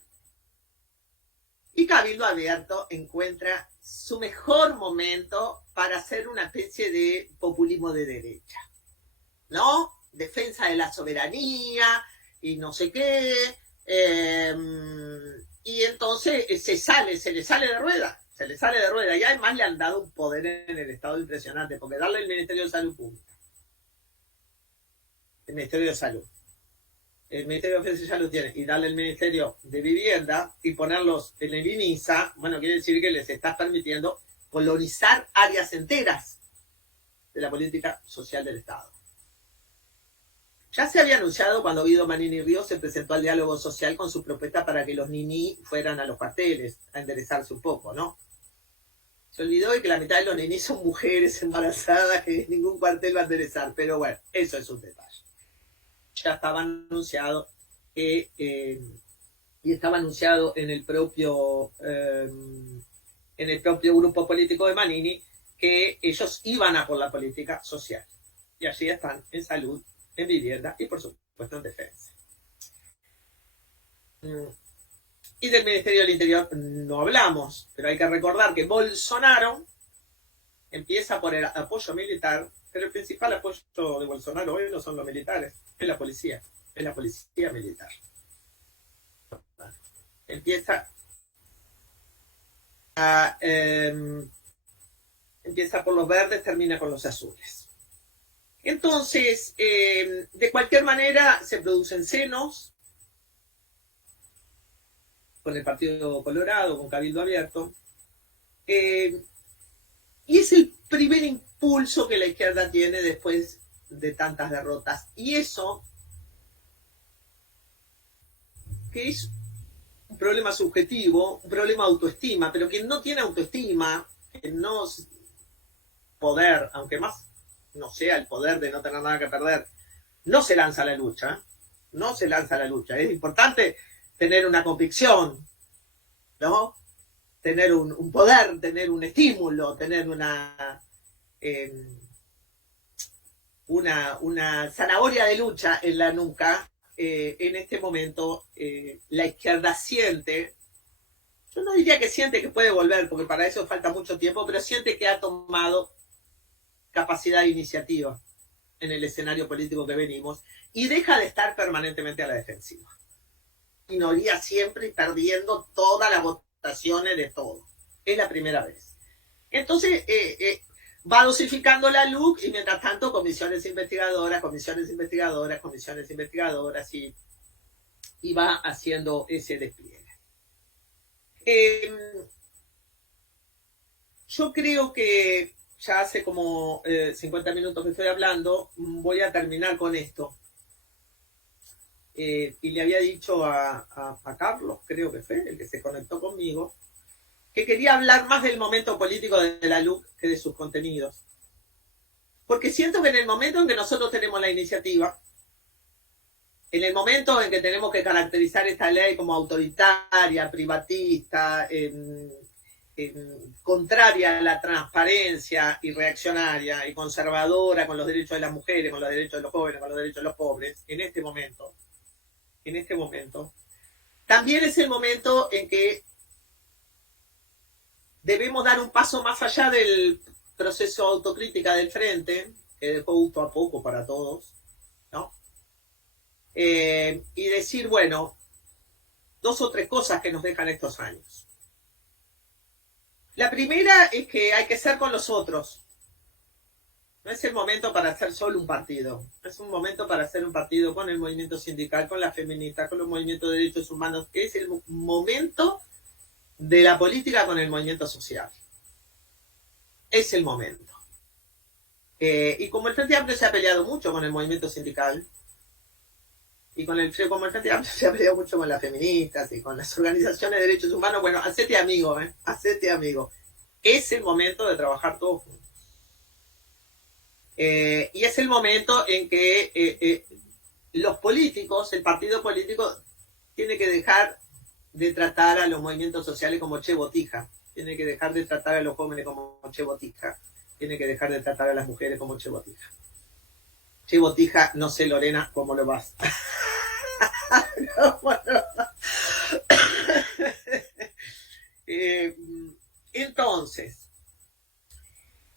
Y Cabildo Abierto encuentra su mejor momento para hacer una especie de populismo de derecha, ¿no? Defensa de la soberanía y no sé qué. Y entonces se le sale de rueda. Y además le han dado un poder en el Estado impresionante, porque darle el Ministerio de Salud Pública, el Ministerio de Salud, el Ministerio de Defensa ya lo tiene, y darle el Ministerio de Vivienda y ponerlos en el INISA, bueno, quiere decir que les estás permitiendo colonizar áreas enteras de la política social del Estado. Ya se había anunciado cuando Guido Manini Ríos se presentó al diálogo social con su propuesta para que los niní fueran a los cuarteles, a enderezarse un poco, ¿no? Se olvidó de que la mitad de los niní son mujeres embarazadas, que ningún cuartel va a enderezar, pero bueno, eso es un detalle. Ya estaba anunciado y estaba anunciado en el propio grupo político de Manini que ellos iban a por la política social. Y allí están en salud, en vivienda y por supuesto en defensa. Y del Ministerio del Interior no hablamos, pero hay que recordar que Bolsonaro empieza por el apoyo militar, pero el principal apoyo de Bolsonaro hoy no son los militares, es la policía militar. Empieza por los verdes, termina con los azules. Entonces, de cualquier manera, se producen senos con el Partido Colorado, con Cabildo Abierto, y es el primer impulso que la izquierda tiene después de tantas derrotas. Y eso, que es un problema subjetivo, un problema de autoestima, pero quien no tiene autoestima, quien no poder, aunque más no sea el poder de no tener nada que perder, no se lanza a la lucha. Es importante tener una convicción, ¿no? Tener un poder, tener un estímulo, tener una zanahoria de lucha en la nuca. En este momento la izquierda siente, yo no diría que siente que puede volver, porque para eso falta mucho tiempo, pero siente que ha tomado capacidad de iniciativa en el escenario político que venimos y deja de estar permanentemente a la defensiva. Minoría siempre y perdiendo todas las votaciones de todo. Es la primera vez. Entonces, va dosificando la luz y mientras tanto comisiones investigadoras y va haciendo ese despliegue. Yo creo que ya hace como 50 minutos que estoy hablando, voy a terminar con esto. Y le había dicho a Carlos, creo que fue el que se conectó conmigo, que quería hablar más del momento político de la LUC que de sus contenidos. Porque siento que en el momento en que nosotros tenemos la iniciativa, en el momento en que tenemos que caracterizar esta ley como autoritaria, privatista, contraria a la transparencia y reaccionaria y conservadora con los derechos de las mujeres, con los derechos de los jóvenes, con los derechos de los pobres, en este momento, también es el momento en que debemos dar un paso más allá del proceso autocrítica del frente, que dejó gusto a poco para todos, ¿no? Y decir, bueno, 2 o 3 cosas que nos dejan estos años. La primera es que hay que ser con los otros. No es el momento para hacer solo un partido. Es un momento para hacer un partido con el movimiento sindical, con la feminista, con los movimientos de derechos humanos. Es el momento de la política con el movimiento social. Es el momento. Y como el Frente Amplio se ha peleado mucho con el movimiento sindical, y como el Frente Amplio se ha peleado mucho con las feministas y con las organizaciones de derechos humanos, bueno, hacete amigo, hacete amigo. Es el momento de trabajar todos juntos. Y es el momento en que los políticos, el partido político, tiene que dejar de tratar a los movimientos sociales como che botija, tiene que dejar de tratar a los jóvenes como che botija, tiene que dejar de tratar a las mujeres como che botija. Che botija, no sé, Lorena, ¿cómo lo vas? Entonces,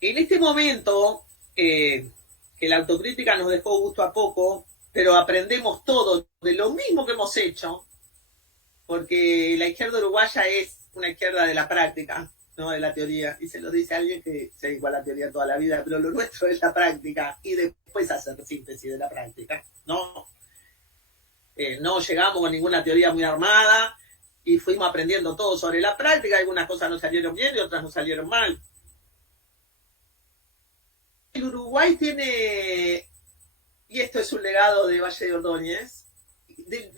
en este momento, que la autocrítica nos dejó gusto a poco, pero aprendemos todo de lo mismo que hemos hecho, porque la izquierda uruguaya es una izquierda de la práctica, no de la teoría, y se lo dice alguien que se dedica a la teoría toda la vida, pero lo nuestro es la práctica, y después hacer síntesis de la práctica, ¿no? No llegamos a ninguna teoría muy armada, y fuimos aprendiendo todo sobre la práctica, algunas cosas nos salieron bien y otras nos salieron mal. El Uruguay tiene, y esto es un legado de Valle de Ordóñez, de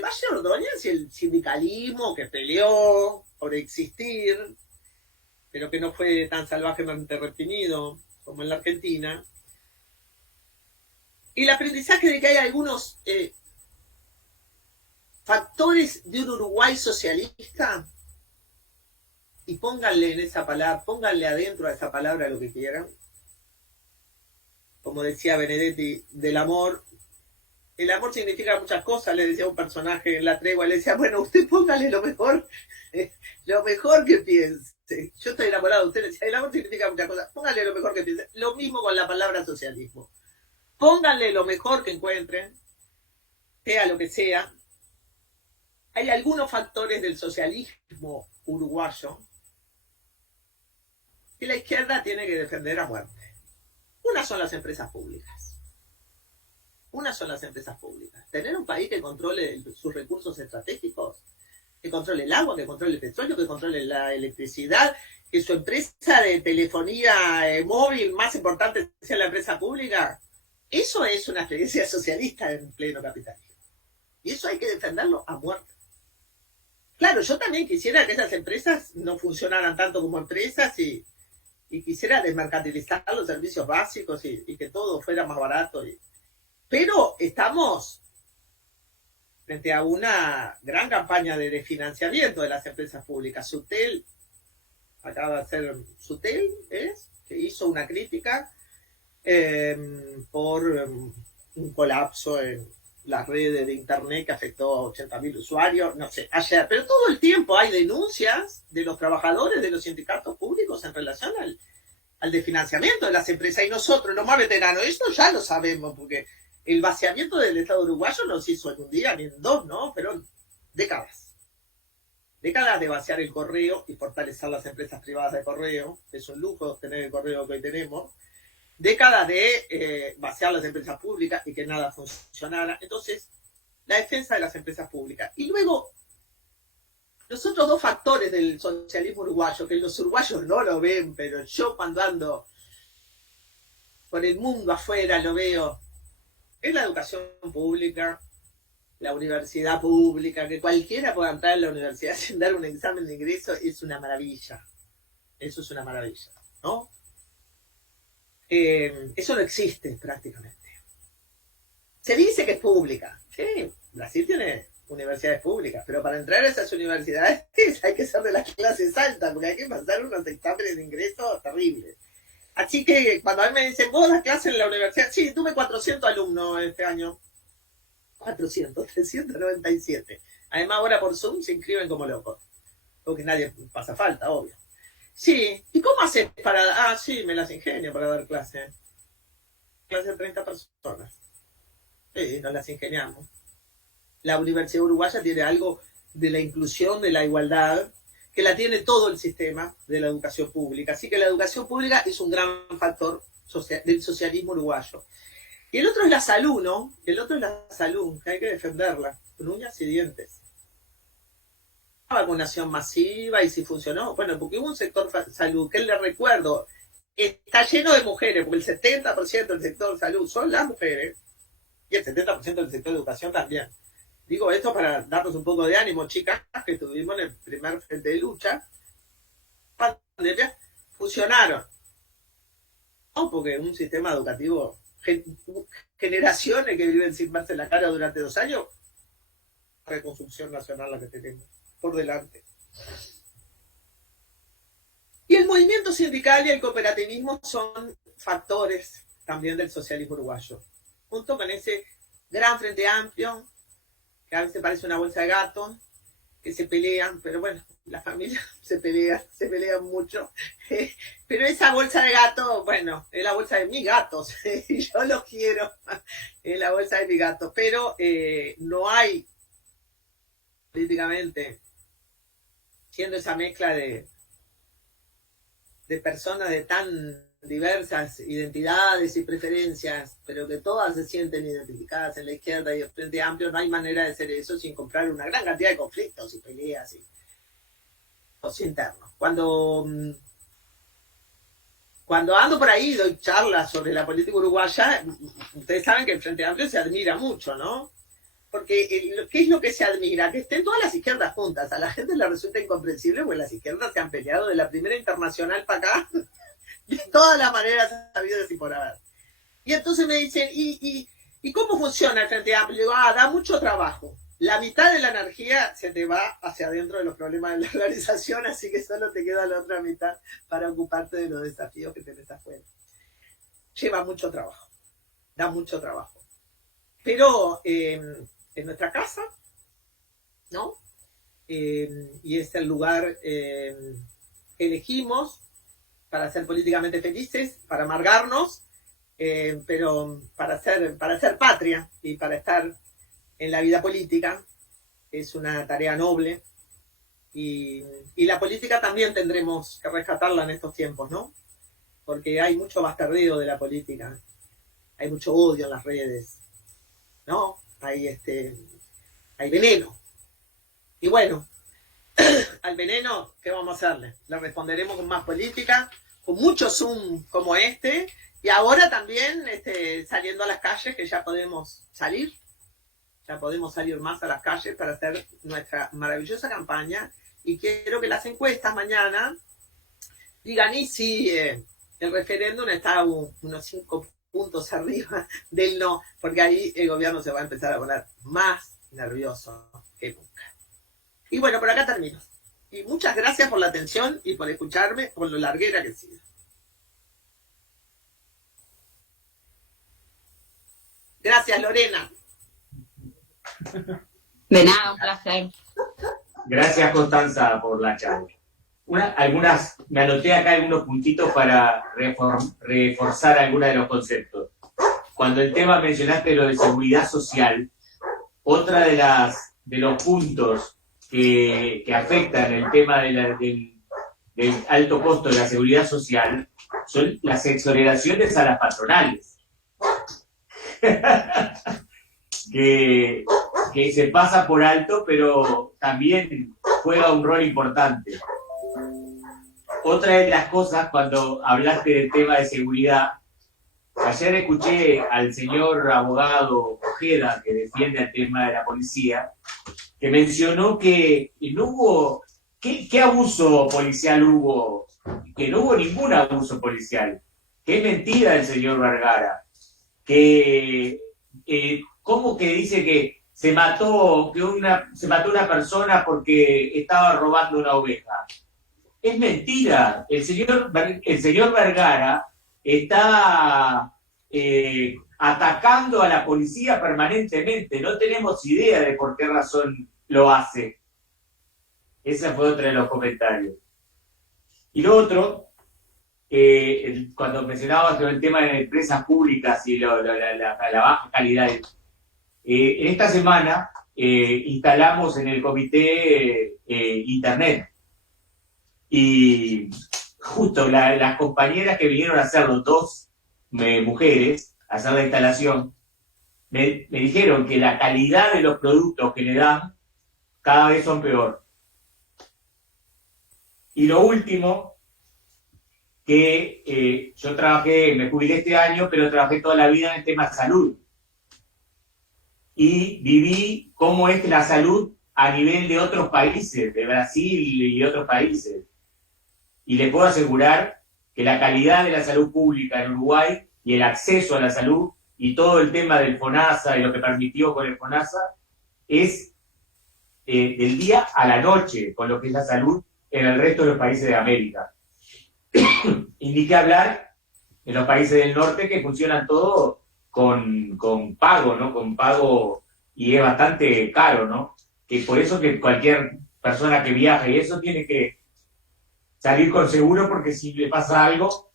Valle de Ordóñez y el sindicalismo que peleó por existir, pero que no fue tan salvajemente reprimido como en la Argentina. Y el aprendizaje de que hay algunos factores de un Uruguay socialista, y pónganle en esa palabra, pónganle adentro a esa palabra lo que quieran. Como decía Benedetti, del amor. El amor significa muchas cosas, le decía un personaje en La Tregua, le decía, bueno, usted póngale lo mejor que piense. Yo estoy enamorado de usted, le decía, el amor significa muchas cosas, póngale lo mejor que piense. Lo mismo con la palabra socialismo. Pónganle lo mejor que encuentren, sea lo que sea. Hay algunos factores del socialismo uruguayo que la izquierda tiene que defender a muerte. Una son las empresas públicas. Tener un país que controle sus recursos estratégicos, que controle el agua, que controle el petróleo, que controle la electricidad, que su empresa de telefonía móvil más importante sea la empresa pública. Eso es una experiencia socialista en pleno capitalismo. Y eso hay que defenderlo a muerte. Claro, yo también quisiera que esas empresas no funcionaran tanto como empresas y quisiera desmercantilizar los servicios básicos y que todo fuera más barato. Pero estamos frente a una gran campaña de desfinanciamiento de las empresas públicas. Sutel, acaba de hacer Sutel, que hizo una crítica por un colapso en las redes de internet que afectó a 80.000 usuarios, no sé, ayer, pero todo el tiempo hay denuncias de los trabajadores de los sindicatos públicos en relación al desfinanciamiento de las empresas, y nosotros, los más veteranos, esto ya lo sabemos, porque el vaciamiento del Estado uruguayo no se hizo en un día ni en dos, ¿no? Pero décadas de vaciar el correo y fortalecer las empresas privadas de correo, es un lujo tener el correo que hoy tenemos, décadas de vaciar las empresas públicas y que nada funcionara. Entonces, la defensa de las empresas públicas. Y luego, los otros dos factores del socialismo uruguayo, que los uruguayos no lo ven, pero yo cuando ando por el mundo afuera lo veo, es la educación pública, la universidad pública, que cualquiera pueda entrar en la universidad sin dar un examen de ingreso, es una maravilla. Eso es una maravilla, ¿no? Eso no existe prácticamente. Se dice que es pública. Sí, Brasil tiene universidades públicas, pero para entrar a esas universidades hay que ser de las clases altas, porque hay que pasar unos exámenes de ingreso terribles. Así que cuando a mí me dicen, ¿vos das clases en la universidad? Sí, tuve 400 alumnos este año. 397. Además ahora por Zoom se inscriben como locos, porque nadie pasa falta, obvio. Sí, ¿y cómo haces para...? Ah, sí, me las ingenio para dar clases. Clases de 30 personas. Sí, nos las ingeniamos. La Universidad Uruguaya tiene algo de la inclusión, de la igualdad, que la tiene todo el sistema de la educación pública. Así que la educación pública es un gran factor del socialismo uruguayo. Y el otro es la salud, ¿no? El otro es la salud, que hay que defenderla, con uñas y dientes. La vacunación masiva y si funcionó, bueno, porque hubo un sector salud, que le recuerdo, está lleno de mujeres, porque el 70% del sector salud son las mujeres, y el 70% del sector de educación también. Digo esto para darnos un poco de ánimo, chicas, que estuvimos en el primer frente de lucha. Pandemia, funcionaron. No, porque un sistema educativo, generaciones que viven sin verse la cara durante 2 años, reconstrucción nacional la que tenemos por delante. Y el movimiento sindical y el cooperativismo son factores también del socialismo uruguayo, junto con ese gran frente amplio, que a veces parece una bolsa de gatos, que se pelean, pero bueno, las familias se pelean mucho, pero esa bolsa de gatos, bueno, es la bolsa de mis gatos, y yo los quiero, es la bolsa de mis gatos, pero no hay políticamente, siendo esa mezcla de personas de tan diversas identidades y preferencias, pero que todas se sienten identificadas en la izquierda y el Frente Amplio, no hay manera de hacer eso sin comprar una gran cantidad de conflictos y peleas y los internos. Cuando ando por ahí y doy charlas sobre la política uruguaya, ustedes saben que el Frente Amplio se admira mucho, ¿no? Porque, ¿qué es lo que se admira? Que estén todas las izquierdas juntas. A la gente le resulta incomprensible porque las izquierdas se han peleado de la primera internacional para acá de todas las maneras habidas y por haber. Y entonces me dicen, ¿y cómo funciona el Frente Amplio? Y digo, da mucho trabajo. La mitad de la energía se te va hacia adentro de los problemas de la organización, así que solo te queda la otra mitad para ocuparte de los desafíos que tenés afuera. Lleva mucho trabajo, da mucho trabajo. Pero en nuestra casa, ¿no? Y es el lugar que elegimos para ser políticamente felices, para amargarnos, pero para ser patria y para estar en la vida política es una tarea noble y la política también tendremos que rescatarla en estos tiempos, ¿no? Porque hay mucho bastardeo de la política, hay mucho odio en las redes, ¿no? Hay veneno. Y bueno, al veneno, ¿qué vamos a hacerle? Le responderemos con más política, con mucho Zoom como este, y ahora también saliendo a las calles, que ya podemos salir más a las calles para hacer nuestra maravillosa campaña, y quiero que las encuestas mañana digan, y si el referéndum está unos 5 puntos arriba del no, porque ahí el gobierno se va a empezar a poner más nervioso que nunca. Y bueno, por acá termino. Y muchas gracias por la atención y por escucharme, por lo larguera que he sido. Gracias, Lorena. De nada, un placer. Gracias, Constanza, por la charla. Me anoté acá algunos puntitos para reforzar algunos de los conceptos. Cuando el tema mencionaste lo de seguridad social, otra de los puntos que afectan el tema del alto costo de la seguridad social son las exoneraciones a las patronales. que se pasa por alto, pero también juega un rol importante. Otra de las cosas, cuando hablaste del tema de seguridad, ayer escuché al señor abogado Ojeda, que defiende el tema de la policía, que mencionó que no hubo, ¿qué abuso policial hubo? Que no hubo ningún abuso policial. Que es mentira el señor Vergara. Que, ¿cómo que dice que se mató una persona porque estaba robando una oveja? Es mentira. El señor Vergara está atacando a la policía permanentemente. No tenemos idea de por qué razón lo hace. Ese fue otro de los comentarios. Y lo otro, cuando mencionabas el tema de empresas públicas y la baja calidad, en esta semana instalamos en el comité internet. Y justo las compañeras que vinieron a hacer los 2 mujeres a hacer la instalación, me dijeron que la calidad de los productos que le dan cada vez son peor. Y lo último, que yo trabajé, me jubilé este año, pero trabajé toda la vida en el tema de salud. Y viví cómo es la salud a nivel de otros países, de Brasil y otros países. Y les puedo asegurar que la calidad de la salud pública en Uruguay y el acceso a la salud y todo el tema del FONASA y lo que permitió con el FONASA es del día a la noche con lo que es la salud en el resto de los países de América. Y ni que hablar en los países del norte que funcionan todo con pago, ¿no? Con pago, y es bastante caro, ¿no? Que por eso que cualquier persona que viaja y eso tiene que salir con seguro, porque si le pasa algo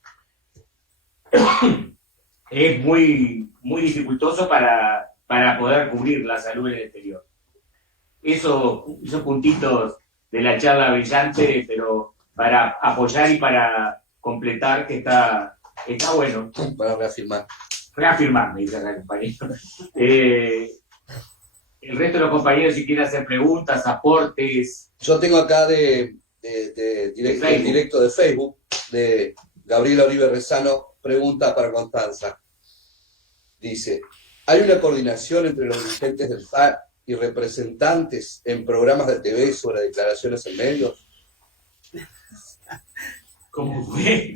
es muy, muy dificultoso para poder cubrir la salud en el exterior. Esos puntitos de la charla brillante, pero para apoyar y para completar que está bueno. Para reafirmar. Reafirmar, me dice la compañera. El resto de los compañeros, si quieren hacer preguntas, aportes. Yo tengo acá directo de Facebook, de Gabriela Oliver Rezano, pregunta para Constanza. Dice, ¿hay una coordinación entre los dirigentes del FAR y representantes en programas de TV sobre declaraciones en medios? ¿Cómo fue?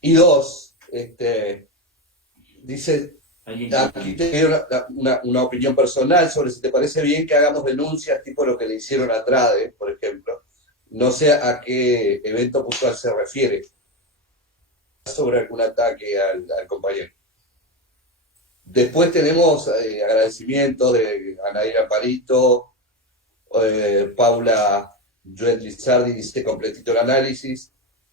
Y dos, dice, aquí tengo una opinión personal sobre si te parece bien que hagamos denuncias tipo lo que le hicieron a Trade, por ejemplo. No sé a qué evento puntual se refiere sobre algún ataque al compañero. Después tenemos agradecimientos de Anaíra Parito, Paula Joel Lizardi dice completito el análisis.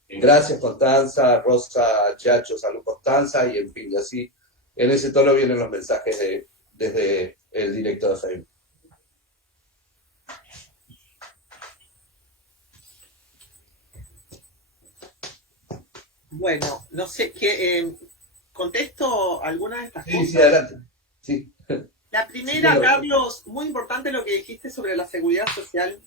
Gracias Constanza, Rosa Chacho, salud Constanza, y en fin, y así. En ese tono vienen los mensajes desde el directo de Facebook. Bueno, no sé qué. ¿Contesto alguna de estas cosas? Sí, adelante. Sí. La primera, Sí, Carlos, muy importante lo que dijiste sobre la seguridad social.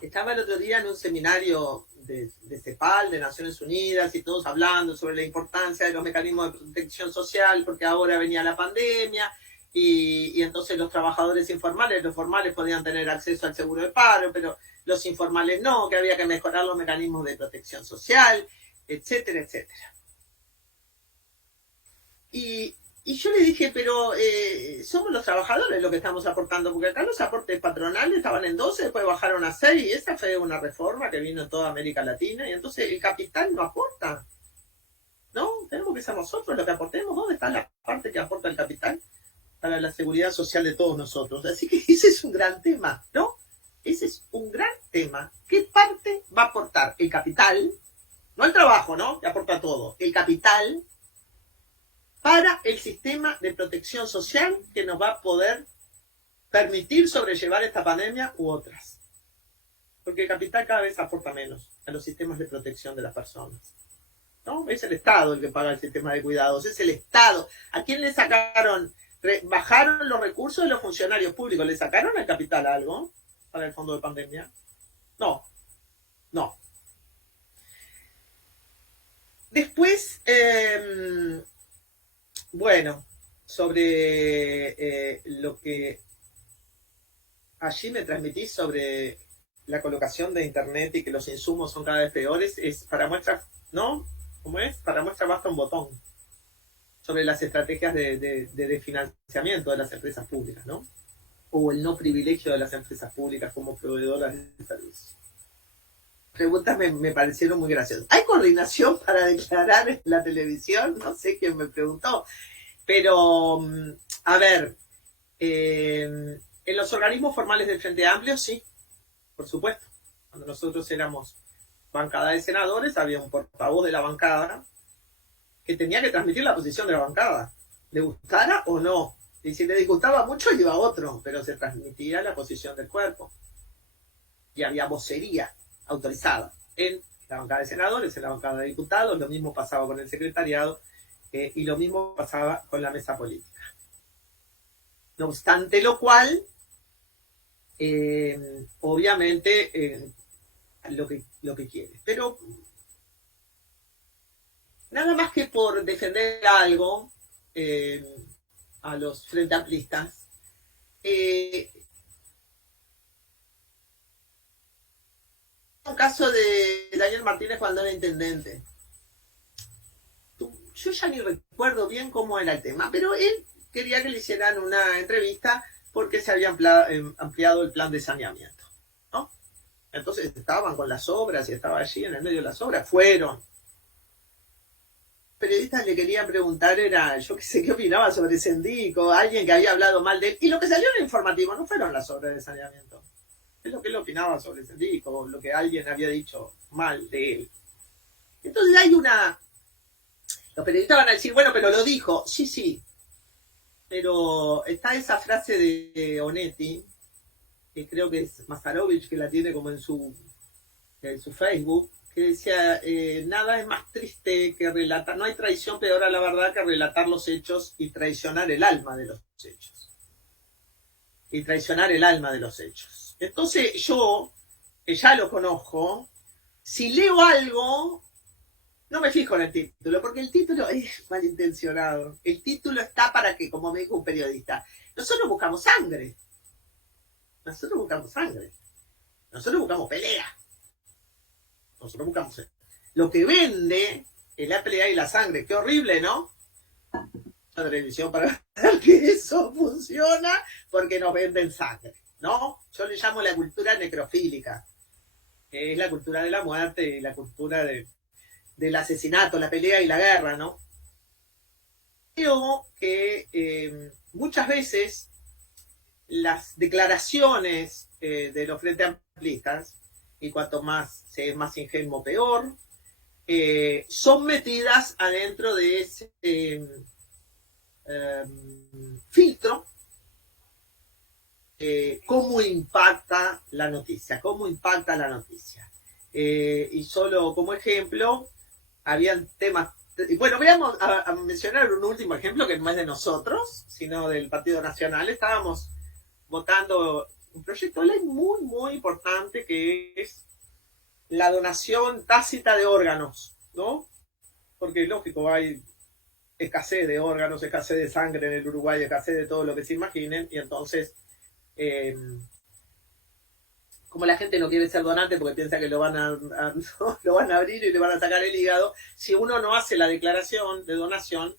Estaba el otro día en un seminario de CEPAL, de Naciones Unidas, y todos hablando sobre la importancia de los mecanismos de protección social, porque ahora venía la pandemia, y entonces los trabajadores informales, los formales podían tener acceso al seguro de paro, pero los informales no, que había que mejorar los mecanismos de protección social, etcétera, etcétera. Y yo le dije, pero somos los trabajadores los que estamos aportando, porque acá los aportes patronales estaban en 12, después bajaron a 6, y esa fue una reforma que vino en toda América Latina, y entonces el capital no aporta. No, tenemos que ser nosotros los que aportemos. ¿Dónde está la parte que aporta el capital para la seguridad social de todos nosotros? Así que ese es un gran tema, ¿no? Ese es un gran tema. ¿Qué parte va a aportar el capital? No el trabajo, ¿no? Que aporta todo. El capital para el sistema de protección social que nos va a poder permitir sobrellevar esta pandemia u otras. Porque el capital cada vez aporta menos a los sistemas de protección de las personas, ¿no? Es el Estado el que paga el sistema de cuidados, es el Estado. ¿A quién le sacaron? ¿Bajaron los recursos de los funcionarios públicos? ¿Le sacaron el capital algo para el fondo de pandemia? No. Después, bueno, sobre lo que allí me transmití sobre la colocación de internet y que los insumos son cada vez peores, es para muestra, ¿no? ¿Cómo es? Para muestra basta un botón sobre las estrategias de financiamiento de las empresas públicas, ¿no? O el no privilegio de las empresas públicas como proveedoras de servicios. Preguntas me parecieron muy graciosas. ¿Hay coordinación para declarar en la televisión? No sé quién me preguntó. Pero, a ver, en los organismos formales del Frente Amplio, sí, por supuesto. Cuando nosotros éramos bancada de senadores, había un portavoz de la bancada que tenía que transmitir la posición de la bancada, le gustara o no. Y si le disgustaba mucho, iba a otro, pero se transmitía la posición del cuerpo. Y había vocería autorizada en la bancada de senadores, en la bancada de diputados, lo mismo pasaba con el secretariado y lo mismo pasaba con la mesa política. No obstante lo cual, obviamente, lo que quiere. Pero nada más que por defender algo a los frente amplistas, un caso de Daniel Martínez cuando era intendente. Yo ya ni recuerdo bien cómo era el tema, pero él quería que le hicieran una entrevista porque se había ampliado el plan de saneamiento, ¿no? Entonces estaban con las obras y estaba allí en el medio de las obras. Fueron. Periodistas le querían preguntar, yo qué sé, qué opinaba sobre Sendico, alguien que había hablado mal de él. Y lo que salió en el informativo no fueron las obras de saneamiento. Es lo que él opinaba sobre Sendico, lo que alguien había dicho mal de él. Entonces hay los periodistas van a decir, bueno, pero lo dijo. Sí, sí. Pero está esa frase de Onetti, que creo que es Mazarovich, que la tiene como en su Facebook, que decía, nada es más triste que relatar, no hay traición peor a la verdad que relatar los hechos y traicionar el alma de los hechos. Y traicionar el alma de los hechos. Entonces yo, que ya lo conozco, si leo algo, no me fijo en el título, porque el título es malintencionado. El título está para que, como me dijo un periodista, nosotros buscamos sangre. Nosotros buscamos sangre. Nosotros buscamos pelea. Nosotros buscamos lo que vende es la pelea y la sangre. Qué horrible, ¿no? La televisión para que eso funciona porque nos venden sangre, ¿no? Yo le llamo la cultura necrofílica. Es la cultura de la muerte y la cultura del asesinato, la pelea y la guerra, ¿no? Creo que muchas veces las declaraciones de los frente amplistas, y cuanto más se es más ingenuo peor, son metidas adentro de ese filtro. ¿Cómo impacta la noticia? Y solo como ejemplo, habían temas. Bueno, vamos a mencionar un último ejemplo que no es de nosotros, sino del Partido Nacional. Estábamos votando un proyecto de ley muy, muy importante que es la donación tácita de órganos, ¿no? Porque, lógico, hay escasez de órganos, escasez de sangre en el Uruguay, escasez de todo lo que se imaginen, y entonces, como la gente no quiere ser donante porque piensa que lo van a abrir y le van a sacar el hígado, si uno no hace la declaración de donación,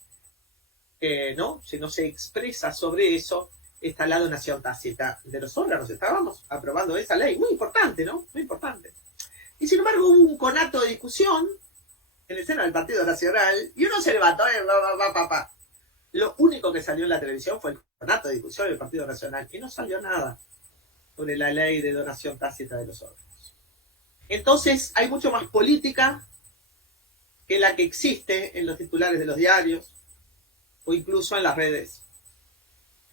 ¿no? Si no se expresa sobre eso, está la donación tácita de los órganos. Estábamos aprobando esa ley, muy importante, ¿no? Muy importante. Y sin embargo hubo un conato de discusión en el seno del Partido Nacional y uno se levantó Lo único que salió en la televisión fue el conato de discusión del Partido Nacional y no salió nada sobre la ley de donación tácita de los órganos. Entonces hay mucho más política que la que existe en los titulares de los diarios o incluso en las redes.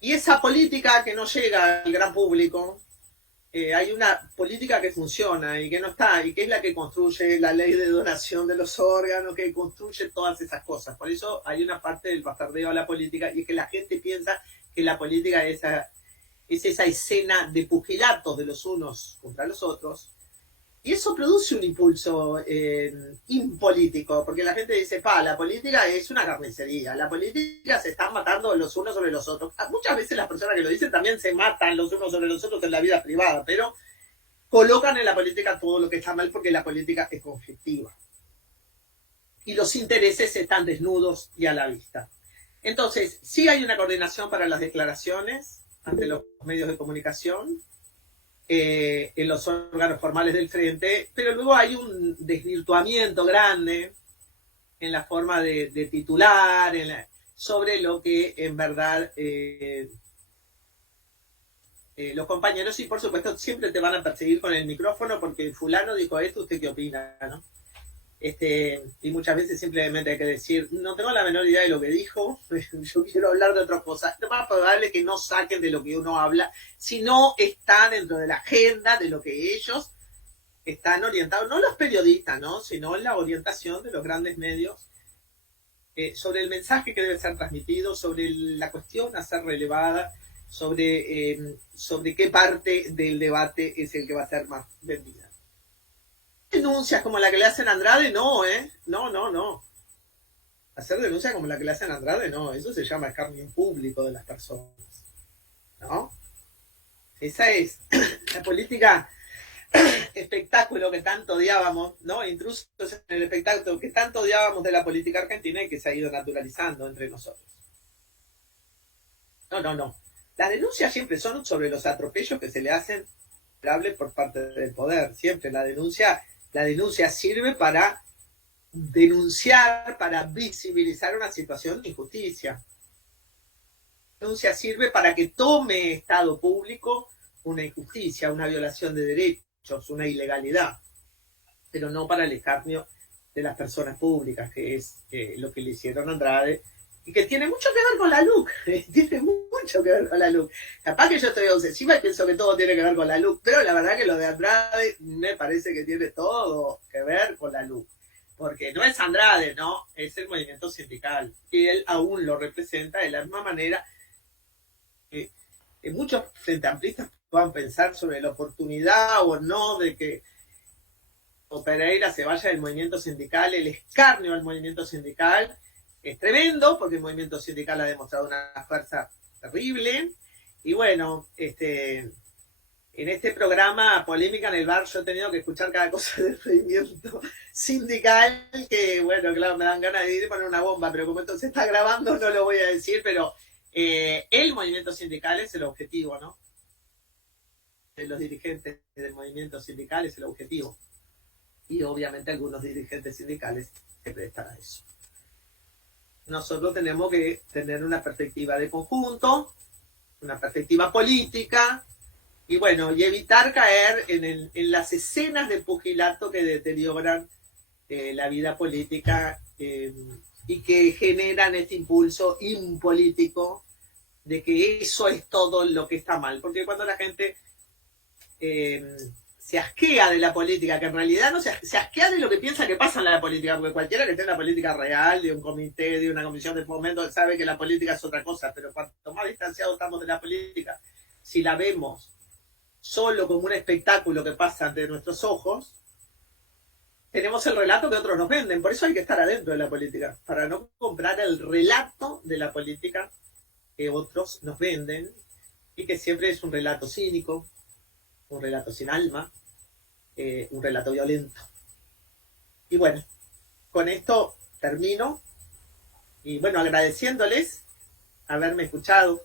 Y esa política que no llega al gran público, hay una política que funciona y que no está, y que es la que construye la ley de donación de los órganos, que construye todas esas cosas. Por eso hay una parte del bastardeo a la política, y es que la gente piensa que la política es esa escena de pugilatos de los unos contra los otros, y eso produce un impulso impolítico, porque la gente dice, la política es una carnicería, la política se están matando los unos sobre los otros. Muchas veces las personas que lo dicen también se matan los unos sobre los otros en la vida privada, pero colocan en la política todo lo que está mal porque la política es conflictiva. Y los intereses están desnudos y a la vista. Entonces, sí hay una coordinación para las declaraciones ante los medios de comunicación, en los órganos formales del frente, pero luego hay un desvirtuamiento grande en la forma de titular, sobre lo que en verdad los compañeros, y por supuesto siempre te van a perseguir con el micrófono porque fulano dijo esto, ¿usted qué opina? ¿No? Y muchas veces simplemente hay que decir, no tengo la menor idea de lo que dijo, yo quiero hablar de otra cosa. Lo más probable es que no saquen de lo que uno habla, si no está dentro de la agenda de lo que ellos están orientados, no los periodistas, ¿no?, sino la orientación de los grandes medios sobre el mensaje que debe ser transmitido, sobre la cuestión a ser relevada, sobre qué parte del debate es el que va a ser más vendida. Denuncias como la que le hacen a Andrade, no, no. Hacer denuncias como la que le hacen a Andrade, no, eso se llama escarnio público de las personas, ¿no? Esa es la política espectáculo que tanto odiábamos, ¿no? Intrusos en el espectáculo que tanto odiábamos de la política argentina y que se ha ido naturalizando entre nosotros. No. Las denuncias siempre son sobre los atropellos que se le hacen por parte del poder. Siempre la denuncia sirve para denunciar, para visibilizar una situación de injusticia. La denuncia sirve para que tome estado público una injusticia, una violación de derechos, una ilegalidad, pero no para el escarnio de las personas públicas, que es lo que le hicieron a Andrade, y que tiene mucho que ver con la LUC, tiene mucho que ver con la LUC. Capaz que yo estoy obsesiva y pienso que todo tiene que ver con la LUC, pero la verdad que lo de Andrade me parece que tiene todo que ver con la LUC, porque no es Andrade, ¿no? Es el movimiento sindical, y él aún lo representa de la misma manera que muchos frente amplistas puedan pensar sobre la oportunidad o no de que Pereira se vaya del movimiento sindical. El escarnio del movimiento sindical es tremendo, porque el movimiento sindical ha demostrado una fuerza terrible. Y bueno, en este programa Polémica en el Bar yo he tenido que escuchar cada cosa del movimiento sindical, que bueno, claro, me dan ganas de ir a poner una bomba, pero como esto se está grabando no lo voy a decir, pero el movimiento sindical es el objetivo, ¿no? De los dirigentes del movimiento sindical es el objetivo. Y obviamente algunos dirigentes sindicales se prestan a eso. Nosotros tenemos que tener una perspectiva de conjunto, una perspectiva política, y bueno, y evitar caer en las escenas de pugilato que deterioran la vida política y que generan este impulso impolítico de que eso es todo lo que está mal. Porque cuando la gente se asquea de la política, que en realidad no se asquea de lo que piensa que pasa en la política, porque cualquiera que esté en la política real, de un comité, de una comisión de fomento, sabe que la política es otra cosa, pero cuanto más distanciados estamos de la política, si la vemos solo como un espectáculo que pasa ante nuestros ojos, tenemos el relato que otros nos venden. Por eso hay que estar adentro de la política, para no comprar el relato de la política que otros nos venden, y que siempre es un relato cínico, un relato sin alma, un relato violento. Y bueno, con esto termino, y bueno, agradeciéndoles haberme escuchado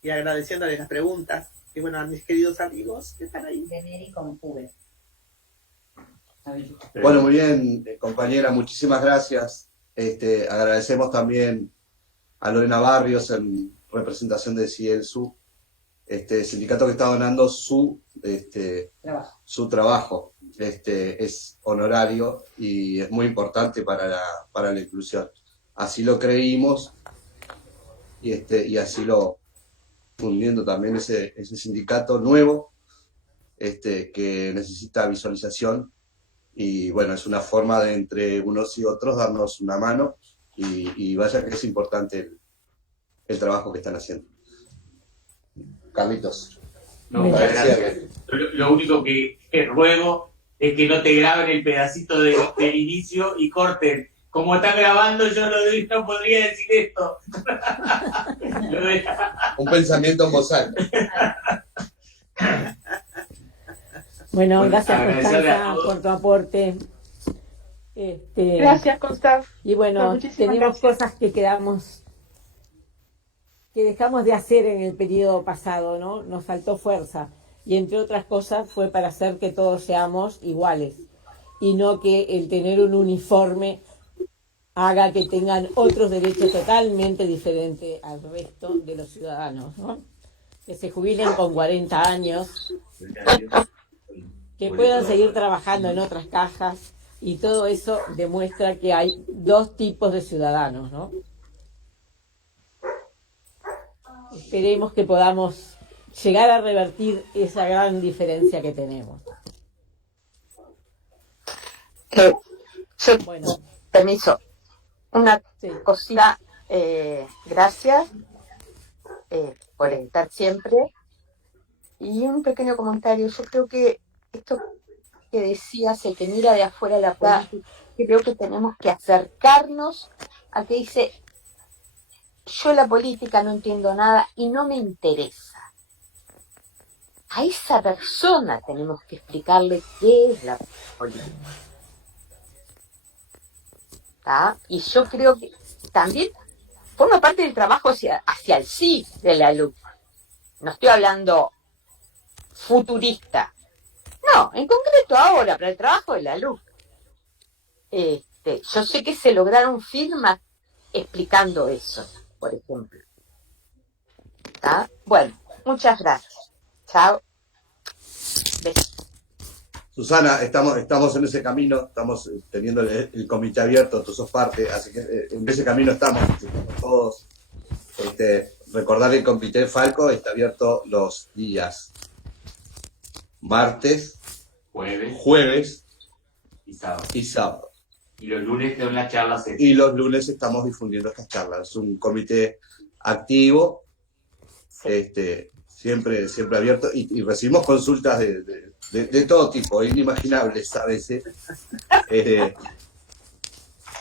y agradeciéndoles las preguntas, y bueno, a mis queridos amigos que están ahí. Veneri con Juve. Bueno, muy bien, compañera, muchísimas gracias. Agradecemos también a Lorena Barrios en representación de CIELSU, sindicato que está donando su trabajo. Es honorario y es muy importante para la inclusión. Así lo creímos y así lo fundiendo también ese sindicato nuevo que necesita visualización, y bueno, es una forma de entre unos y otros darnos una mano, y vaya que es importante el trabajo que están haciendo. Carlitos. No, gracias. Lo único que ruego es que no te graben el pedacito del inicio y corten. Como están grabando, yo no podría decir esto. Un pensamiento en voz alta. Bueno, gracias Constanza por tu aporte. Gracias, Constanza. Y bueno, tenemos cosas que dejamos de hacer en el periodo pasado, ¿no? Nos faltó fuerza. Y entre otras cosas fue para hacer que todos seamos iguales. Y no que el tener un uniforme haga que tengan otros derechos totalmente diferentes al resto de los ciudadanos, ¿no? Que se jubilen con 40 años, que puedan seguir trabajando en otras cajas, y todo eso demuestra que hay dos tipos de ciudadanos, ¿no? Esperemos que podamos llegar a revertir esa gran diferencia que tenemos. Yo, Bueno, permiso, una sí. cosita, gracias por estar siempre. Y un pequeño comentario, yo creo que esto que decías, el que mira de afuera la política, creo que tenemos que acercarnos a que dice, yo la política no entiendo nada y no me interesa. A esa persona tenemos que explicarle qué es la política. ¿Tá? Y yo creo que también forma parte del trabajo hacia el sí de la luz. No estoy hablando futurista. No, en concreto ahora, para el trabajo de la luz. Yo sé que se lograron firmas explicando eso, por ejemplo. ¿Tá? Bueno, muchas gracias. Chao. Besos. Susana, estamos en ese camino, estamos teniendo el comité abierto, tú sos parte, así que en ese camino estamos todos. Recordar que el comité Falco está abierto los días martes, jueves y sábado. y sábado. Y los lunes tengo las charlas. Y los lunes estamos difundiendo estas charlas. Es un comité activo, siempre abierto, y recibimos consultas de todo tipo, inimaginables a veces.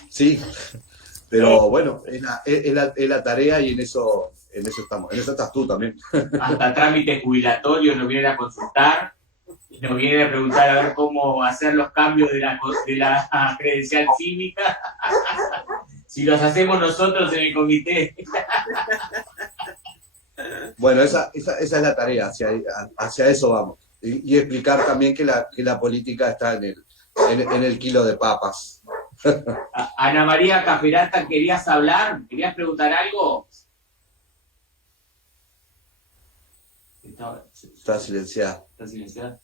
Sí, pero bueno, es la tarea y en eso estamos. En eso estás tú también. Hasta trámites jubilatorios nos vienen a consultar, nos vienen a preguntar a ver cómo hacer los cambios de la credencial cívica, si los hacemos nosotros en el comité. Bueno, esa es la tarea, hacia eso vamos. Y explicar también que la política está en el kilo de papas. Ana María Caferata, ¿querías hablar? ¿Querías preguntar algo? Está silenciada. ¿Está silenciada?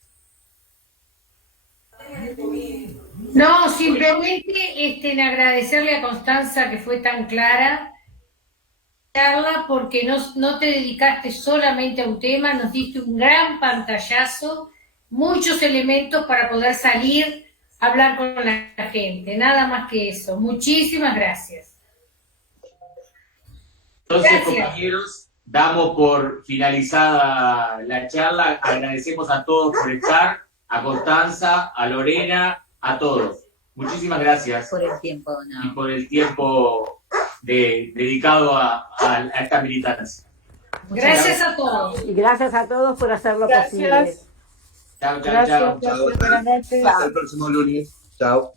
No, simplemente en agradecerle a Constanza que fue tan clara charla, porque no te dedicaste solamente a un tema, nos diste un gran pantallazo, muchos elementos para poder salir a hablar con la gente, nada más que eso. Muchísimas gracias. Entonces, Gracias. compañeros, damos por finalizada la charla. Agradecemos a todos por estar, a Constanza, a Lorena, a todos. Muchísimas gracias. Por el tiempo, no. Y por el tiempo dedicado a esta militancia. Gracias a todos. Y gracias a todos por hacerlo Gracias. posible. Chao, chao, Gracias, chao. Chao. buenas noches. Hasta el próximo lunes. Chao.